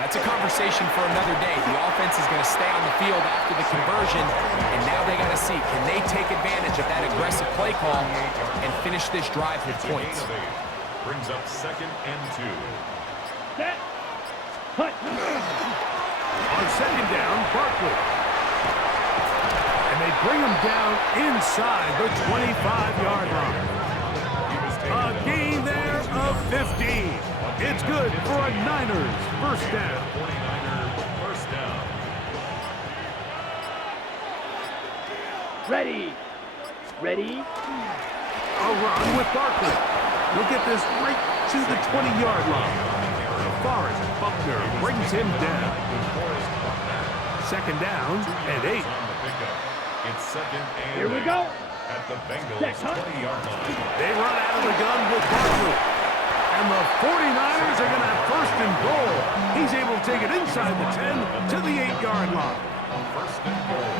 that's a conversation for another day. The offense is going to stay on the field after the conversion, and now they got to see, can they take advantage of that aggressive play call and finish this drive with points? Brings up 2nd and 2. Set. Cut. On 2nd down, Barkley. And they bring him down inside the 25-yard line. A gain there of 15. It's good for a Niners first down. 49er first down. Ready. Ready. A run with Barkley. He'll get this right to the 20-yard line. Forrest Buckner brings him down. 2nd down and 8. It's 2nd and Here we 8 go. at the Bengals 20-yard line. They run out of the gun with Barkley. And the 49ers are going to have 1st and goal. He's able to take it inside the 10 to the 8-yard line. 1st and goal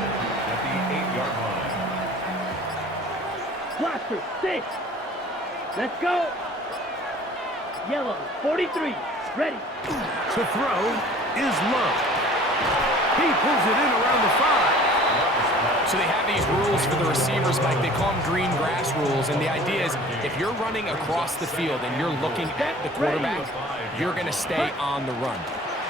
at the 8-yard line. Blaster. 6. Let's go. Yellow. 43. Ready. To throw is Love. He pulls it in around the 5. So they have these rules for the receivers, Mike. They call them green grass rules, and the idea is if you're running across the field and you're looking at the quarterback, you're going to stay on the run.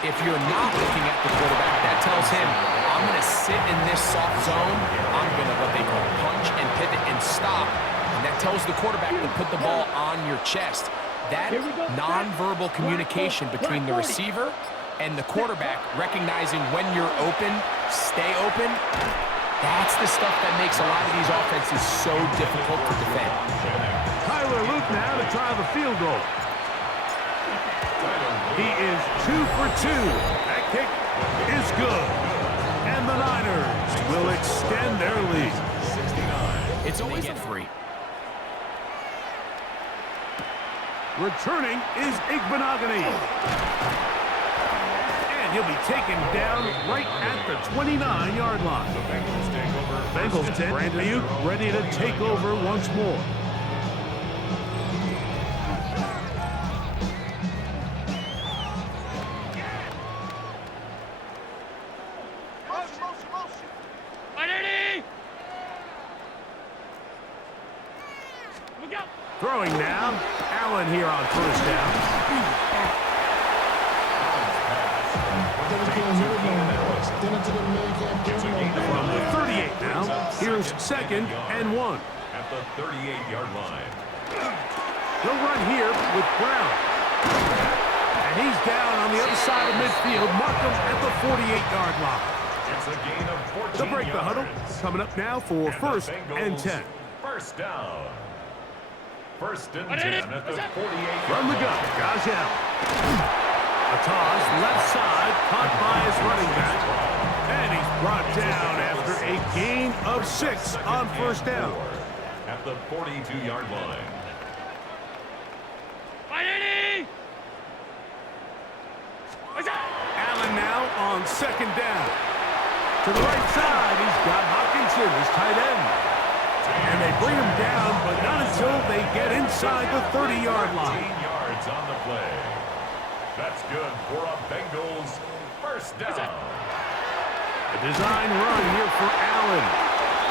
If you're not looking at the quarterback, that tells him, I'm going to sit in this soft zone. I'm going to what they call punch and pivot and stop. And that tells the quarterback to put the ball on your chest. That nonverbal communication between the receiver and the quarterback, recognizing when you're open, stay open, that's the stuff that makes a lot of these offenses so difficult to defend. Tyler Luke now to try the field goal. He is 2 for 2. That kick is good. And the Niners will extend their lead. 69. It's always a 3. Returning is Igbenogany. And he'll be taken down right at the 29-yard line. Bengals 10. Brandon Ayuk ready to take over once more. Throwing now, Allen here on 1st down. From the 38 now, here's 2nd and 1. At the 38-yard line. He'll run here with Brown. And he's down on the other side of midfield. Mark him at the 48-yard line. It's a gain of 14 They'll break the huddle. yards. Coming up now for And 1st the and Bengals 10. First down. 1st and 10 at the 48-yard From the gun, Gazelle. A toss, left side, caught by his running back. And he's brought down after a gain of 6 on 1st down. At the 42-yard line. Allen now on 2nd down. To the right side, he's got Hawkinson, his tight end. And they bring him down, but not until they get inside the 30-yard line. 13 yards on the play. That's good for a Bengals first down. A design run here for Allen.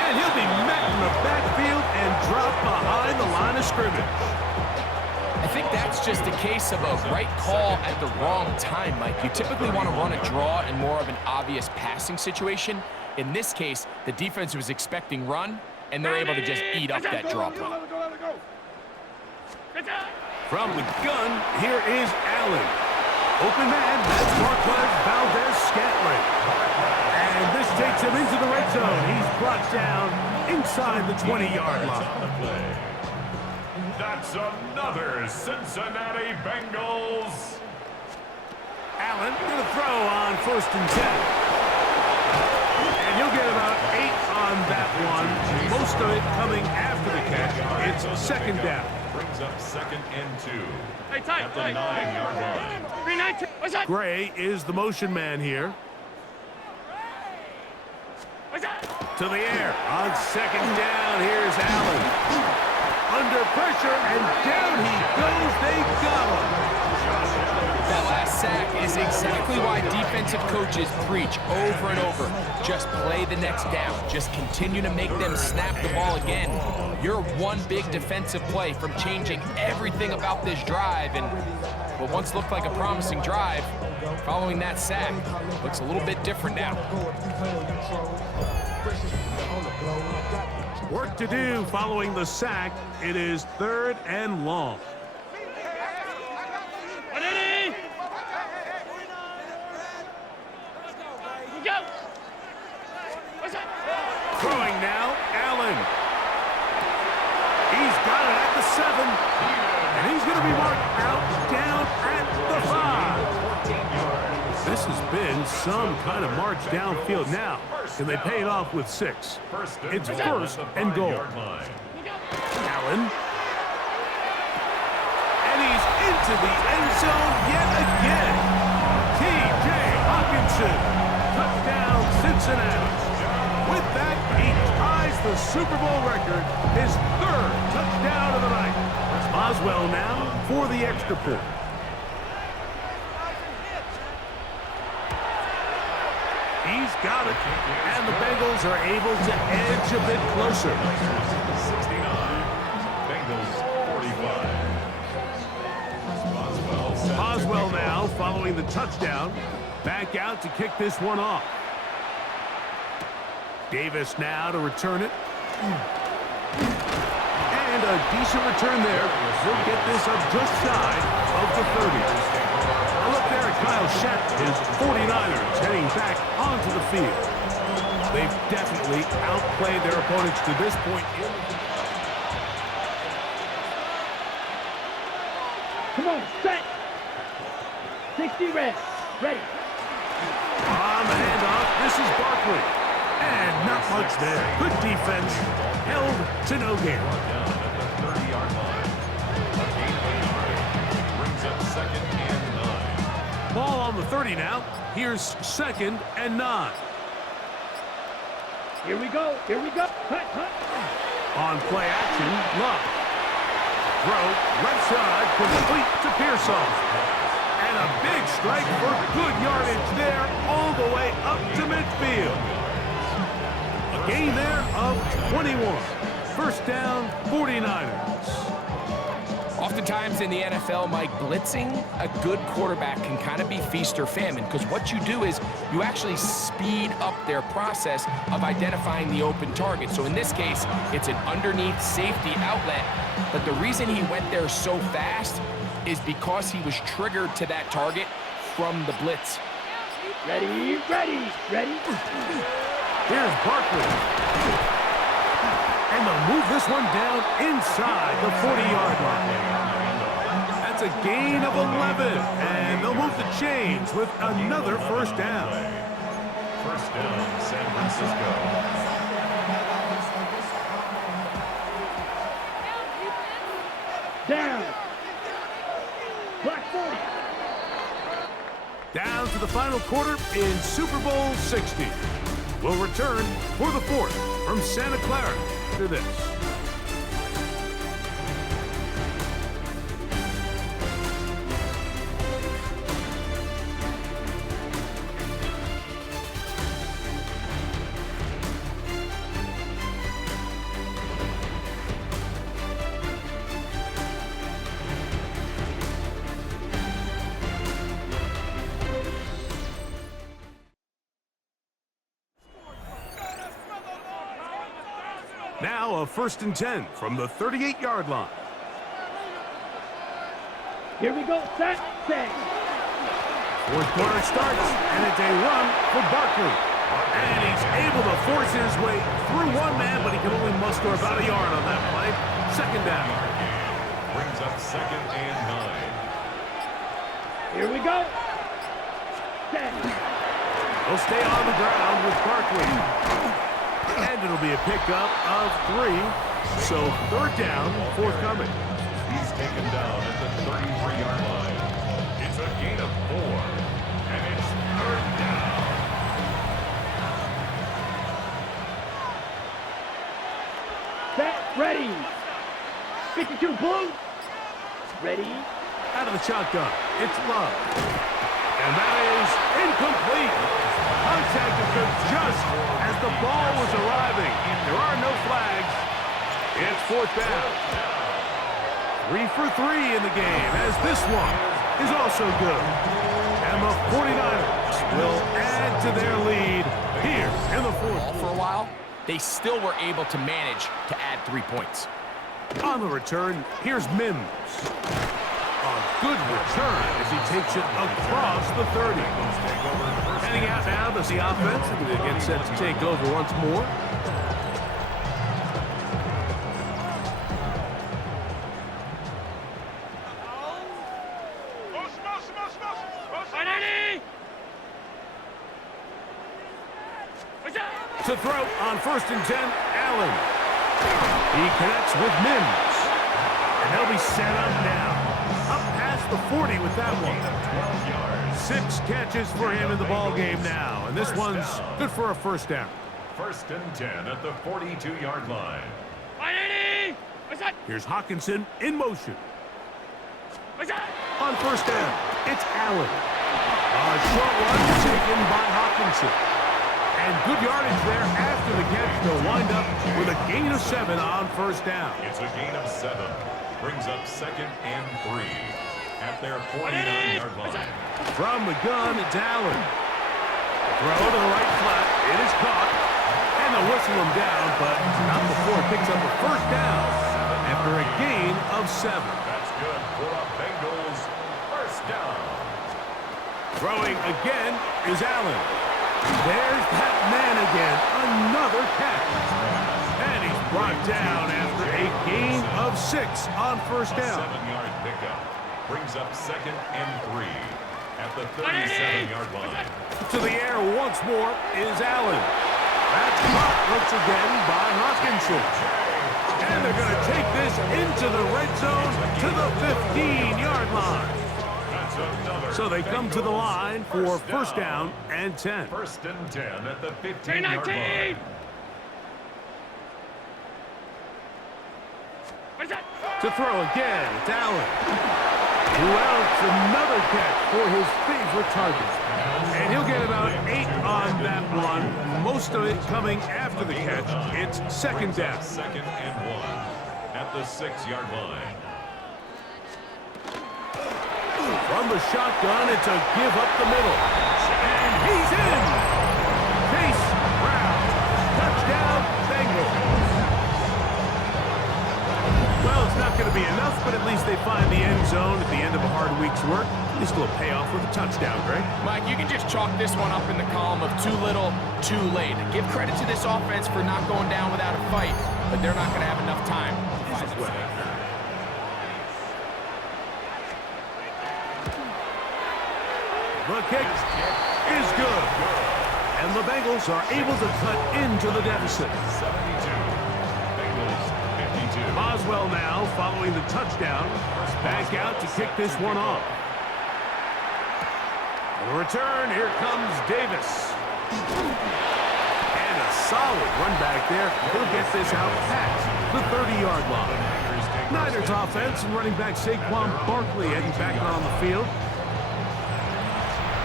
And he'll be met in the backfield and dropped behind the line of scrimmage. I think that's just a case of a right call at the wrong time, Mike. You typically want to run a draw in more of an obvious passing situation. In this case, the defense was expecting run, and they're able to just eat up that draw play. From the gun, here is Allen. Open man, that's Marquez Valdez-Scantling. And this takes him into the red zone. He's brought down inside the 20-yard line. That's another Cincinnati Bengals. Allen going to throw on 1st and 10. And he'll get about 8 on that one. Most of it coming after the catch. It's 2nd down. Brings up 2nd and 2. At the 9-yard line. Gray is the motion man here. To the air. On second down, here's Allen. Under pressure, and down he goes. They got him. That last sack is exactly why defensive coaches preach over and over. Just play the next down. Just continue to make them snap the ball again. You're one big defensive play from changing everything about this drive. And what once looked like a promising drive, following that sack, looks a little bit different now. Work to do following the sack. It is 3rd and long. Throwing now, Allen. He's got it at the 7. And he's going to be marked out down at the 5. This has been some kind of march downfield now. Can they pay it off with 6? It's 1st and goal. Allen. And he's into the end zone yet again. T.J. Hawkinson. Touchdown, Cincinnati. With that, he ties the Super Bowl record, his 3rd touchdown of the night. Boswell now for the extra point. He's got it, and the Bengals are able to edge a bit closer. 69, Bengals 45. Boswell now following the touchdown, back out to kick this one off. Davis now to return it. And a decent return there. He'll get this up just shy of the 30. A look there at Kyle Shet, his 49ers heading back onto the field. They've definitely outplayed their opponents to this point. Come on, set. 60 red. Ready. On the handoff, this is Barkley. And not much there. Good defense. Held to no gain. Down at the 30-yard line. A gain of 8 brings up 2nd and 9. Ball on the 30 now. Here's 2nd and 9. Here we go. Here we go. Cut, cut. On play action, Love. Throw, left side, complete to Pearsall. And a big strike for good yardage there all the way up to midfield. A gain there of 21. 1st down, 49ers. Oftentimes in the NFL, Mike, blitzing a good quarterback can kind of be feast or famine, because what you do is you actually speed up their process of identifying the open target. So in this case, it's an underneath safety outlet, but the reason he went there so fast is because he was triggered to that target from the blitz. Ready, ready, ready. Here's Barkley. And they'll move this one down inside the 40-yard line. That's a gain of 11. And they'll move the chains with another 1st down. 1st down, San Francisco. Down. Black 40. Down to the final quarter in Super Bowl 60. We'll return for the 4th from Santa Clara to this. Now a 1st and 10 from the 38-yard line. Here we go. Set. Set. 4th quarter starts, and it's a run for Barkley. And he's able to force his way through one man, but he can only muster about a yard on that play. 2nd down. Brings up 2nd and 9. Here we go. Set. They'll stay on the ground with Barkley. And it'll be a pickup of 3. So 3rd down, forthcoming. He's taken down at the 33-yard line. It's a gain of 4. And it's 3rd down. Ready. 52 blue. Ready. Out of the shotgun. It's Love. And that is incomplete. Contact occurred just as the ball was arriving. There are no flags. It's fourth down. 3 for 3 in the game, as this one is also good. And the 49ers will add to their lead here in the fourth. For a while, they still were able to manage to add 3 points. On the return, here's Mims. A good return as he takes it across the 30. Heading out now to the offense, and they get set to take over once more. To throw on 1st and 10, Allen. He connects with Mims. And they'll be set up now. Up past the 40 with that one. 6 catches for him in the ball game now. And this one's good for a first down. 1st and 10 at the 42-yard line. Here's Hawkinson in motion. On 1st down, it's Allen. A short one taken by Hawkinson. And good yardage there after the catch to wind up with a gain of 7 on 1st down. It's a gain of 7. Brings up 2nd and 3 at their 49-yard line. From the gun, it's Allen. Throw to the right flat. It is caught. And they'll whistle him down, but not before it picks up a 1st down after a gain of 7. That's good for a Bengals 1st down. Throwing again is Allen. There's that man again. Another catch. And he's brought down after a gain of 6 on 1st down. 7-yard pickup. Brings up 2nd and 3 at the 37-yard line. To the air once more is Allen. That's caught once again by Hawkinson. And they're going to take this into the red zone to the 15-yard line. So they come to the line for 1st down and 10. 1st and 10 at the 15-yard line. To throw again, it's Allen. Who else? Another catch for his favorite target. And he'll get about 8 on that one. Most of it coming after the catch. It's 2nd down. 2nd and 1 at the 6-yard line. From the shotgun, it's a give up the middle. And he's in! Chase Brown. Touchdown, Bengals. Well, it's not going to be enough, but at least they find the end zone at the end of a hard week's work. This will pay off with a touchdown, Greg. Mike, you can just chalk this one up in the column of too little, too late. Give credit to this offense for not going down without a fight, but they're not going to have enough time to find the way. The kick is good. And the Bengals are able to cut into the deficit. 72. Bengals 52. Boswell now following the touchdown. Back out to kick this one off. On the return, here comes Davis. And a solid run back there. He'll get this out past the 30-yard line. Niners offense and running back Saquon Barkley heading back on the field.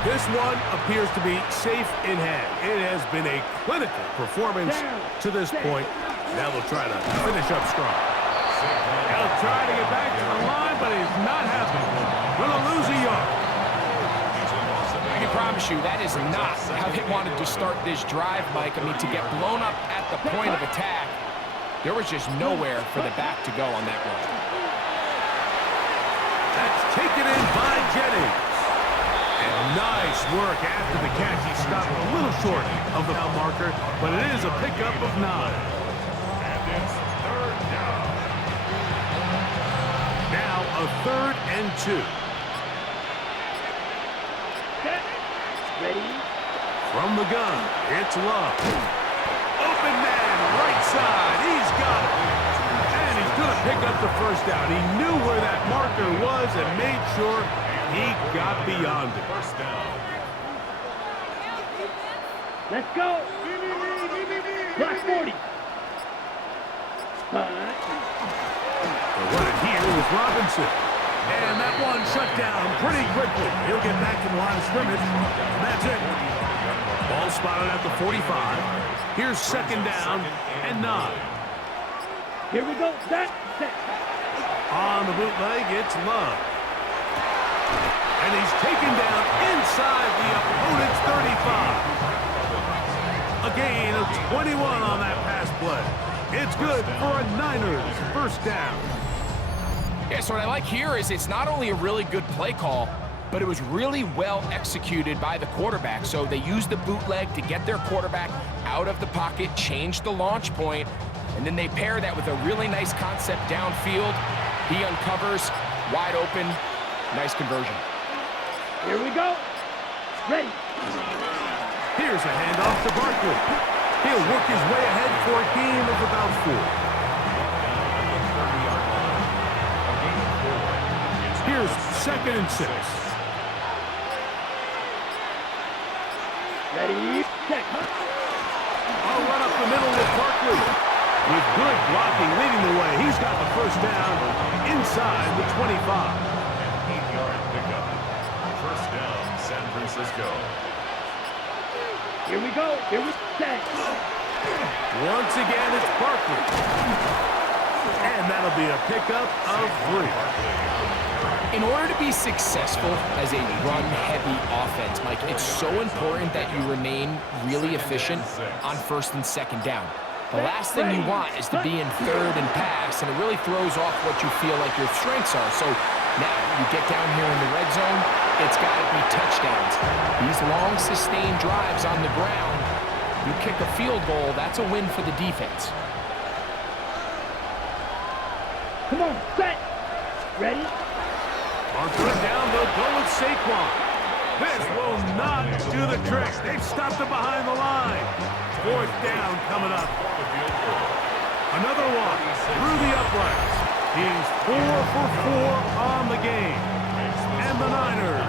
This one appears to be safe in hand. It has been a clinical performance to this point. Now they'll try to finish up strong. They'll try to get back to the line, but it's not happening. Gonna lose a yard. I can promise you that is not how they wanted to start this drive, Mike. I mean, to get blown up at the point of attack, there was just nowhere for the back to go on that run. That's taken in by Jennings. Nice work after the catch. He stopped a little short of the foul marker, but it is a pickup of 9. And it's 3rd down. Now a 3rd and 2. Ready. From the gun, it's Love. Open man, right side. He's got it. And he's going to pick up the 1st down. He knew where that marker was and made sure he got beyond it. 1st down. Let's go. Black 40. They'll run it here with Robinson. And that one shut down pretty quickly. He'll get back to the line of scrimmage. And that's it. Ball spotted at the 45. Here's second down and 9. Here we go. Set. On the bootleg, it's Love. And he's taken down inside the opponent's 35. A gain of 21 on that pass play. It's good for a Niners first down. Yeah, so what I like here is it's not only a really good play call, but it was really well executed by the quarterback. So they used the bootleg to get their quarterback out of the pocket, change the launch point, and then they pair that with a really nice concept downfield. He uncovers, wide open, nice conversion. Here we go. Ready. Here's a handoff to Barkley. He'll work his way ahead for a gain of about 4. Here's second and 6. Ready, set. I'll run up the middle with Barkley. With good blocking leading the way, he's got the first down inside the 25. 8-yard pickup. First down, San Francisco. Here we go. Here we set. Once again, it's Barkley. And that'll be a pickup of 3. In order to be successful as a run-heavy offense, Mike, it's so important that you remain really efficient on first and second down. The last thing you want is to be in third and pass, and it really throws off what you feel like your strengths are. So now you get down here in the red zone, it's got to be touchdowns. These long, sustained drives on the ground, you kick a field goal, that's a win for the defense. Come on, set. Ready. On third down, they'll go with Saquon. This will not do the trick. They've stopped him behind the line. Fourth down coming up. Another one through the uprights. He's 4 for 4 on the game. And the Niners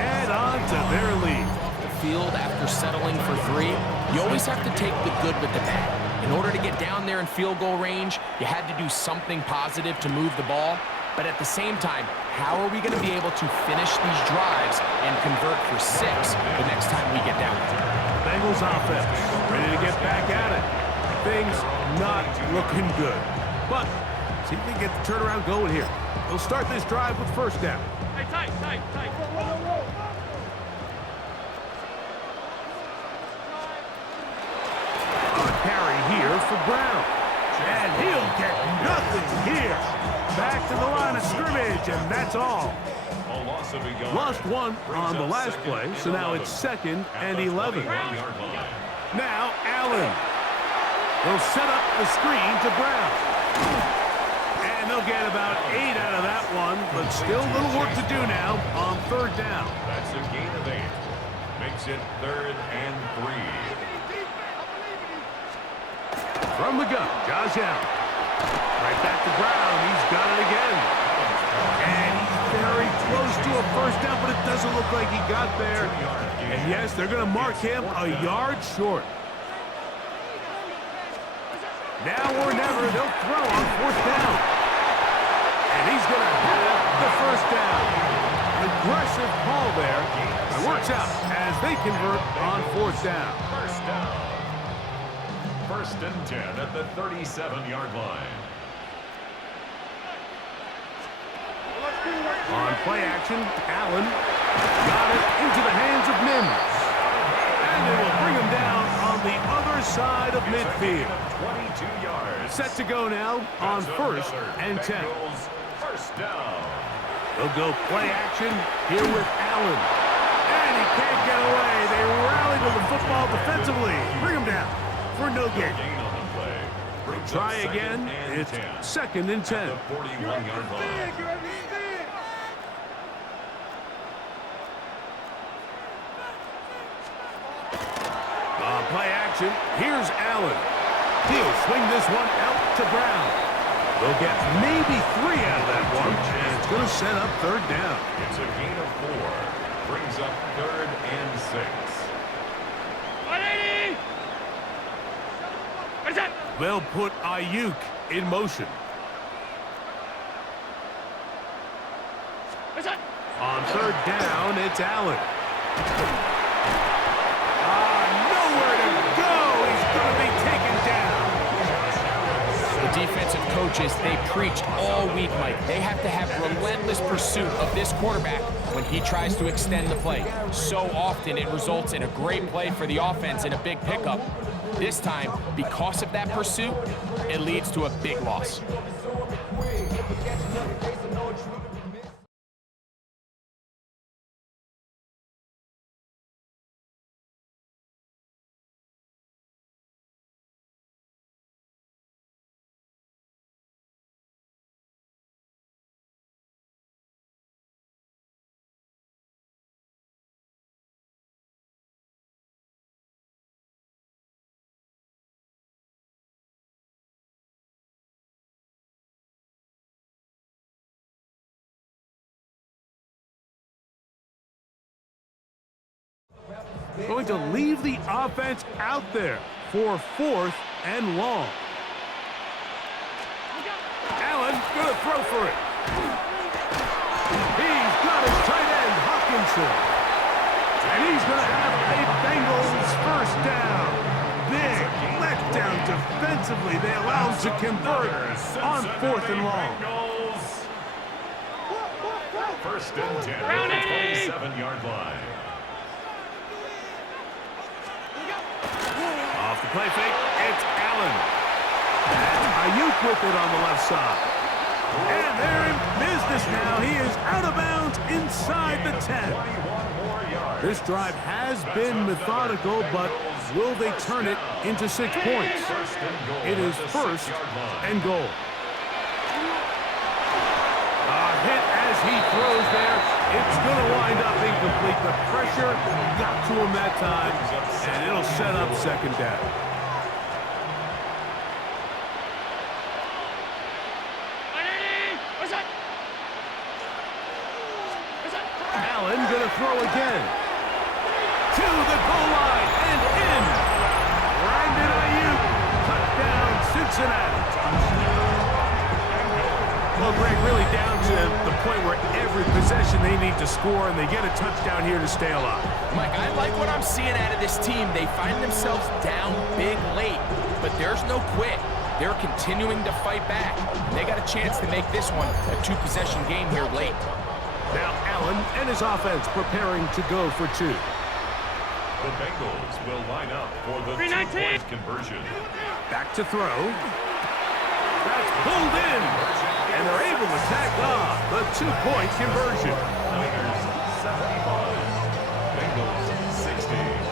add on to their lead. The field after settling for 3, you always have to take the good with the bad. In order to get down there in field goal range, you had to do something positive to move the ball. But at the same time, how are we going to be able to finish these drives and convert for 6 the next time we get down there? Bengals offense ready to get back at it. Things not looking good. But see if they can get the turnaround going here. They'll start this drive with first down. Hey, tight. On carry here for Brown. And he'll get nothing here. Back to the line of scrimmage, and that's all. Lost one on the last play, so now it's second and 11. Now Allen. They'll set up the screen to Brown. And they'll get about 8 out of that one, but still a little work to do now on third down. That's a gain of 8. Makes it 3rd and 3. From the gun, Josh Allen. Right back to Brown. He's got it again. And he's very close to a first down, but it doesn't look like he got there. And yes, they're going to mark him a yard short. Now or never, they'll throw on fourth down. And he's going to have the first down. Aggressive call there. It works out as they convert on fourth down. First down. 1st and 10 at the 37-yard line. On play action, Allen got it into the hands of Mims. And they will bring him down on the other side of midfield. 22 yards. Set to go now on first and 10. First down. They'll go play action here with Allen. And he can't get away. They rally to the football defensively. Bring him down for no gain. Try again. It's 2nd and 10. 41-yard line. Play action. Here's Allen. He'll swing this one out to Brown. They'll get maybe 3 out of that one, and it's going to set up third down. It's a gain of 4. Brings up 3rd and 6. 180! What is that? They'll put Ayuk in motion. On third down, it's Allen. Nowhere to go. He's going to be taken down. The defensive coaches, they preach all week, Mike. They have to have relentless pursuit of this quarterback when he tries to extend the play. So often it results in a great play for the offense and a big pickup. This time, because of that pursuit, it leads to a big loss. Going to leave the offense out there for 4th and long. Allen going to throw for it. He's got his tight end, Hawkinson. And he's going to have a Bengals first down. Big letdown defensively. They allow him to convert on 4th and long. First and 10 at the 27-yard line. Off the play fake, it's Allen. That's Ayuk with it on the left side. And they're in business now. He is out of bounds inside the 10. This drive has been methodical, but will they turn it into 6 points? It is 1st and goal. Hit as he throws there. It's going to wind up incomplete. The pressure got to him that time, and it'll set up 2nd down. Allen going to throw again. To the goal line and in. Brandon Ayuk, touchdown Cincinnati. Well, Greg, really down to the point where every possession they need to score, and they get a touchdown here to stay alive. Mike, I like what I'm seeing out of this team. They find themselves down big late, but there's no quit. They're continuing to fight back. They got a chance to make this one a 2-possession game here late. Now Allen and his offense preparing to go for 2. The Bengals will line up for the 2-point conversion. Back to throw. That's pulled in. And they're able to tack on the 2-point conversion. Niners 75, Bengals 60.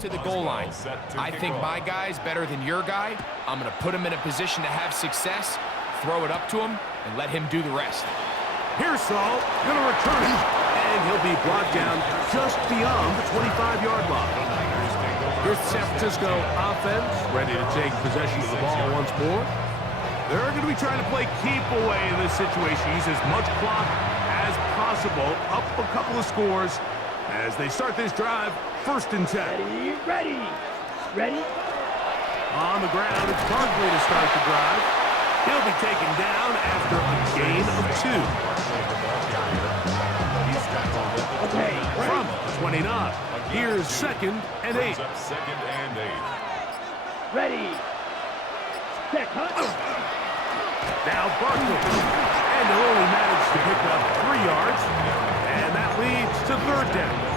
To the goal line. I think my guy's better than your guy. I'm going to put him in a position to have success, throw it up to him, and let him do the rest. Pearsall going to return it, and he'll be brought down just beyond the 25-yard line. Here's the San Francisco offense, ready to take possession of the ball once more. They're going to be trying to play keep away in this situation. Use as much clock as possible, up a couple of scores as they start this drive. 1st and 10. Ready. On the ground, it's Barkley to start the drive. He'll be taken down after a gain of 2. Okay. From 29. Here's 2nd and 8. Second and 8. Ready. Set, cut. Now Barkley. And he'll only manage to pick up 3 yards. And that leads to 3rd down.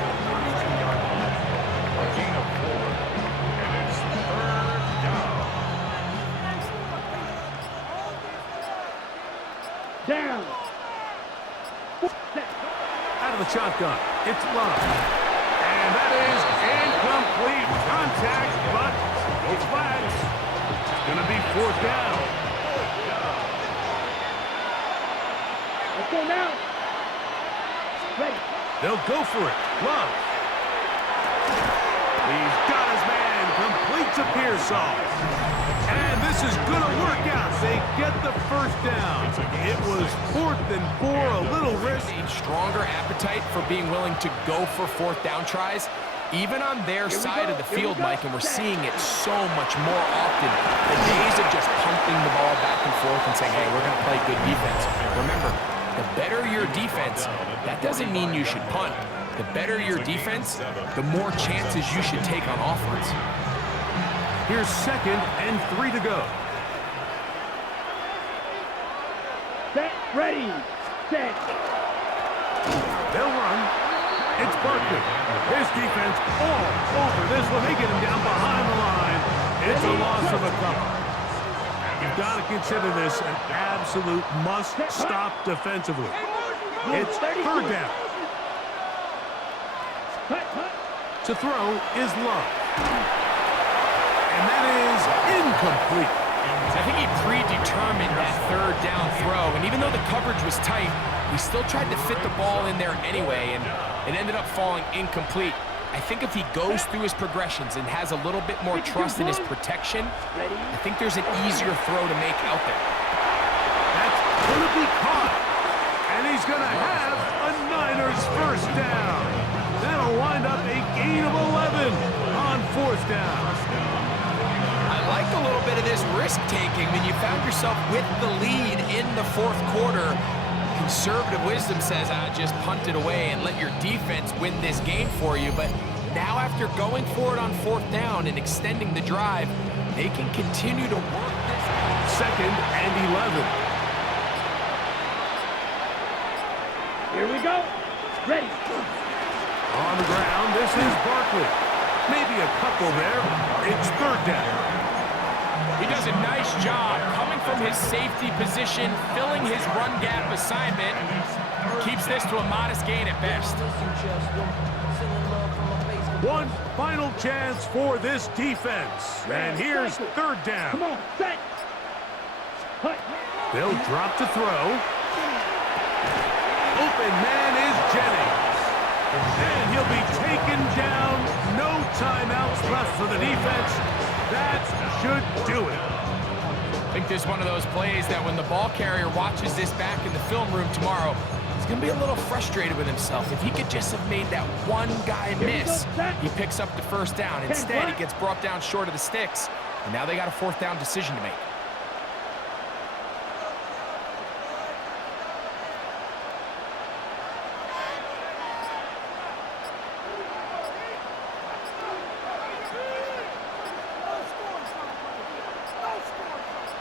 Down. Out of the shotgun, it's Love. And that is incomplete contact, but No flags. It's going to be 4th down. Let's go now. Ready. They'll go for it. Love. He's got his man. Completes a Pearsall. And this is going to work out. They get the 1st down. It was 4th and 4, a little risk. A stronger appetite for being willing to go for 4th down tries, even on their side of the field, Mike, and we're seeing it so much more often. The days of just pumping the ball back and forth and saying, hey, we're going to play good defense. Remember, the better your defense, that doesn't mean you should punt. The better your defense, the more chances you should take on offense. Here's 2nd and 3 to go. Set. Ready. Set. They'll run. It's Barkley. His defense all over this one. They get him down behind the line. It's a loss of a couple. You've got to consider this an absolute must-stop defensively. It's 3rd down. To throw is Love. And that is incomplete. I think he predetermined that 3rd down throw, and even though the coverage was tight, he still tried to fit the ball in there anyway, and it ended up falling incomplete. I think if he goes through his progressions and has a little bit more trust in his protection, I think there's an easier throw to make out there. That's going to be caught. And he's going to have a Niners 1st down. That'll wind up a gain of 11 on 4th down. I like a little bit of this risk-taking when you found yourself with the lead in the 4th quarter. Conservative wisdom says, just punt it away and let your defense win this game for you. But now after going for it on 4th down and extending the drive, they can continue to work this. 2nd and 11. Here we go. Ready. On the ground, this is Barkley. Maybe a couple there. It's 3rd down. He does a nice job coming from his safety position, filling his run gap assignment. Keeps this to a modest gain at best. One final chance for this defense. And here's 3rd down. Come on, set. Hut. They'll drop to throw. Open man is Jennings. And he'll be taken down. No timeouts left for the defense. That should do it. I think this is one of those plays that when the ball carrier watches this back in the film room tomorrow, he's going to be a little frustrated with himself. If he could just have made that one guy miss, he picks up the 1st down. Instead, he gets brought down short of the sticks, and now they got a 4th down decision to make.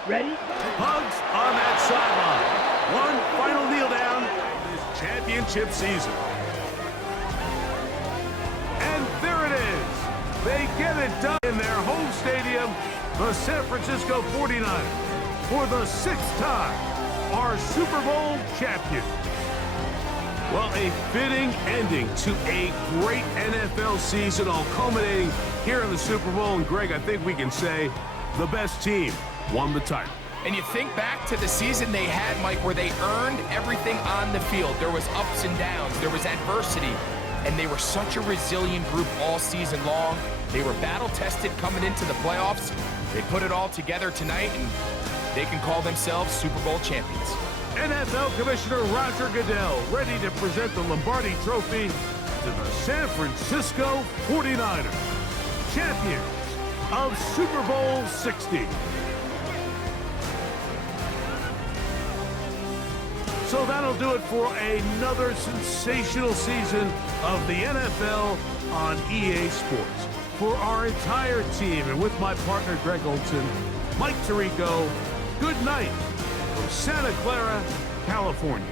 Ready. Hugs on that sideline. One final kneel down this championship season. And there it is. They get it done in their home stadium. The San Francisco 49ers, for the 6th time, are Super Bowl champions. Well, a fitting ending to a great NFL season, all culminating here in the Super Bowl. And Greg, I think we can say the best team won the title. And you think back to the season they had, Mike, where they earned everything on the field. There was ups and downs. There was adversity. And they were such a resilient group all season long. They were battle-tested coming into the playoffs. They put it all together tonight, and they can call themselves Super Bowl champions. NFL Commissioner Roger Goodell ready to present the Lombardi Trophy to the San Francisco 49ers, champions of Super Bowl 60. So that'll do it for another sensational season of the NFL on EA Sports. For our entire team and with my partner Greg Olson, Mike Tirico, good night from Santa Clara, California.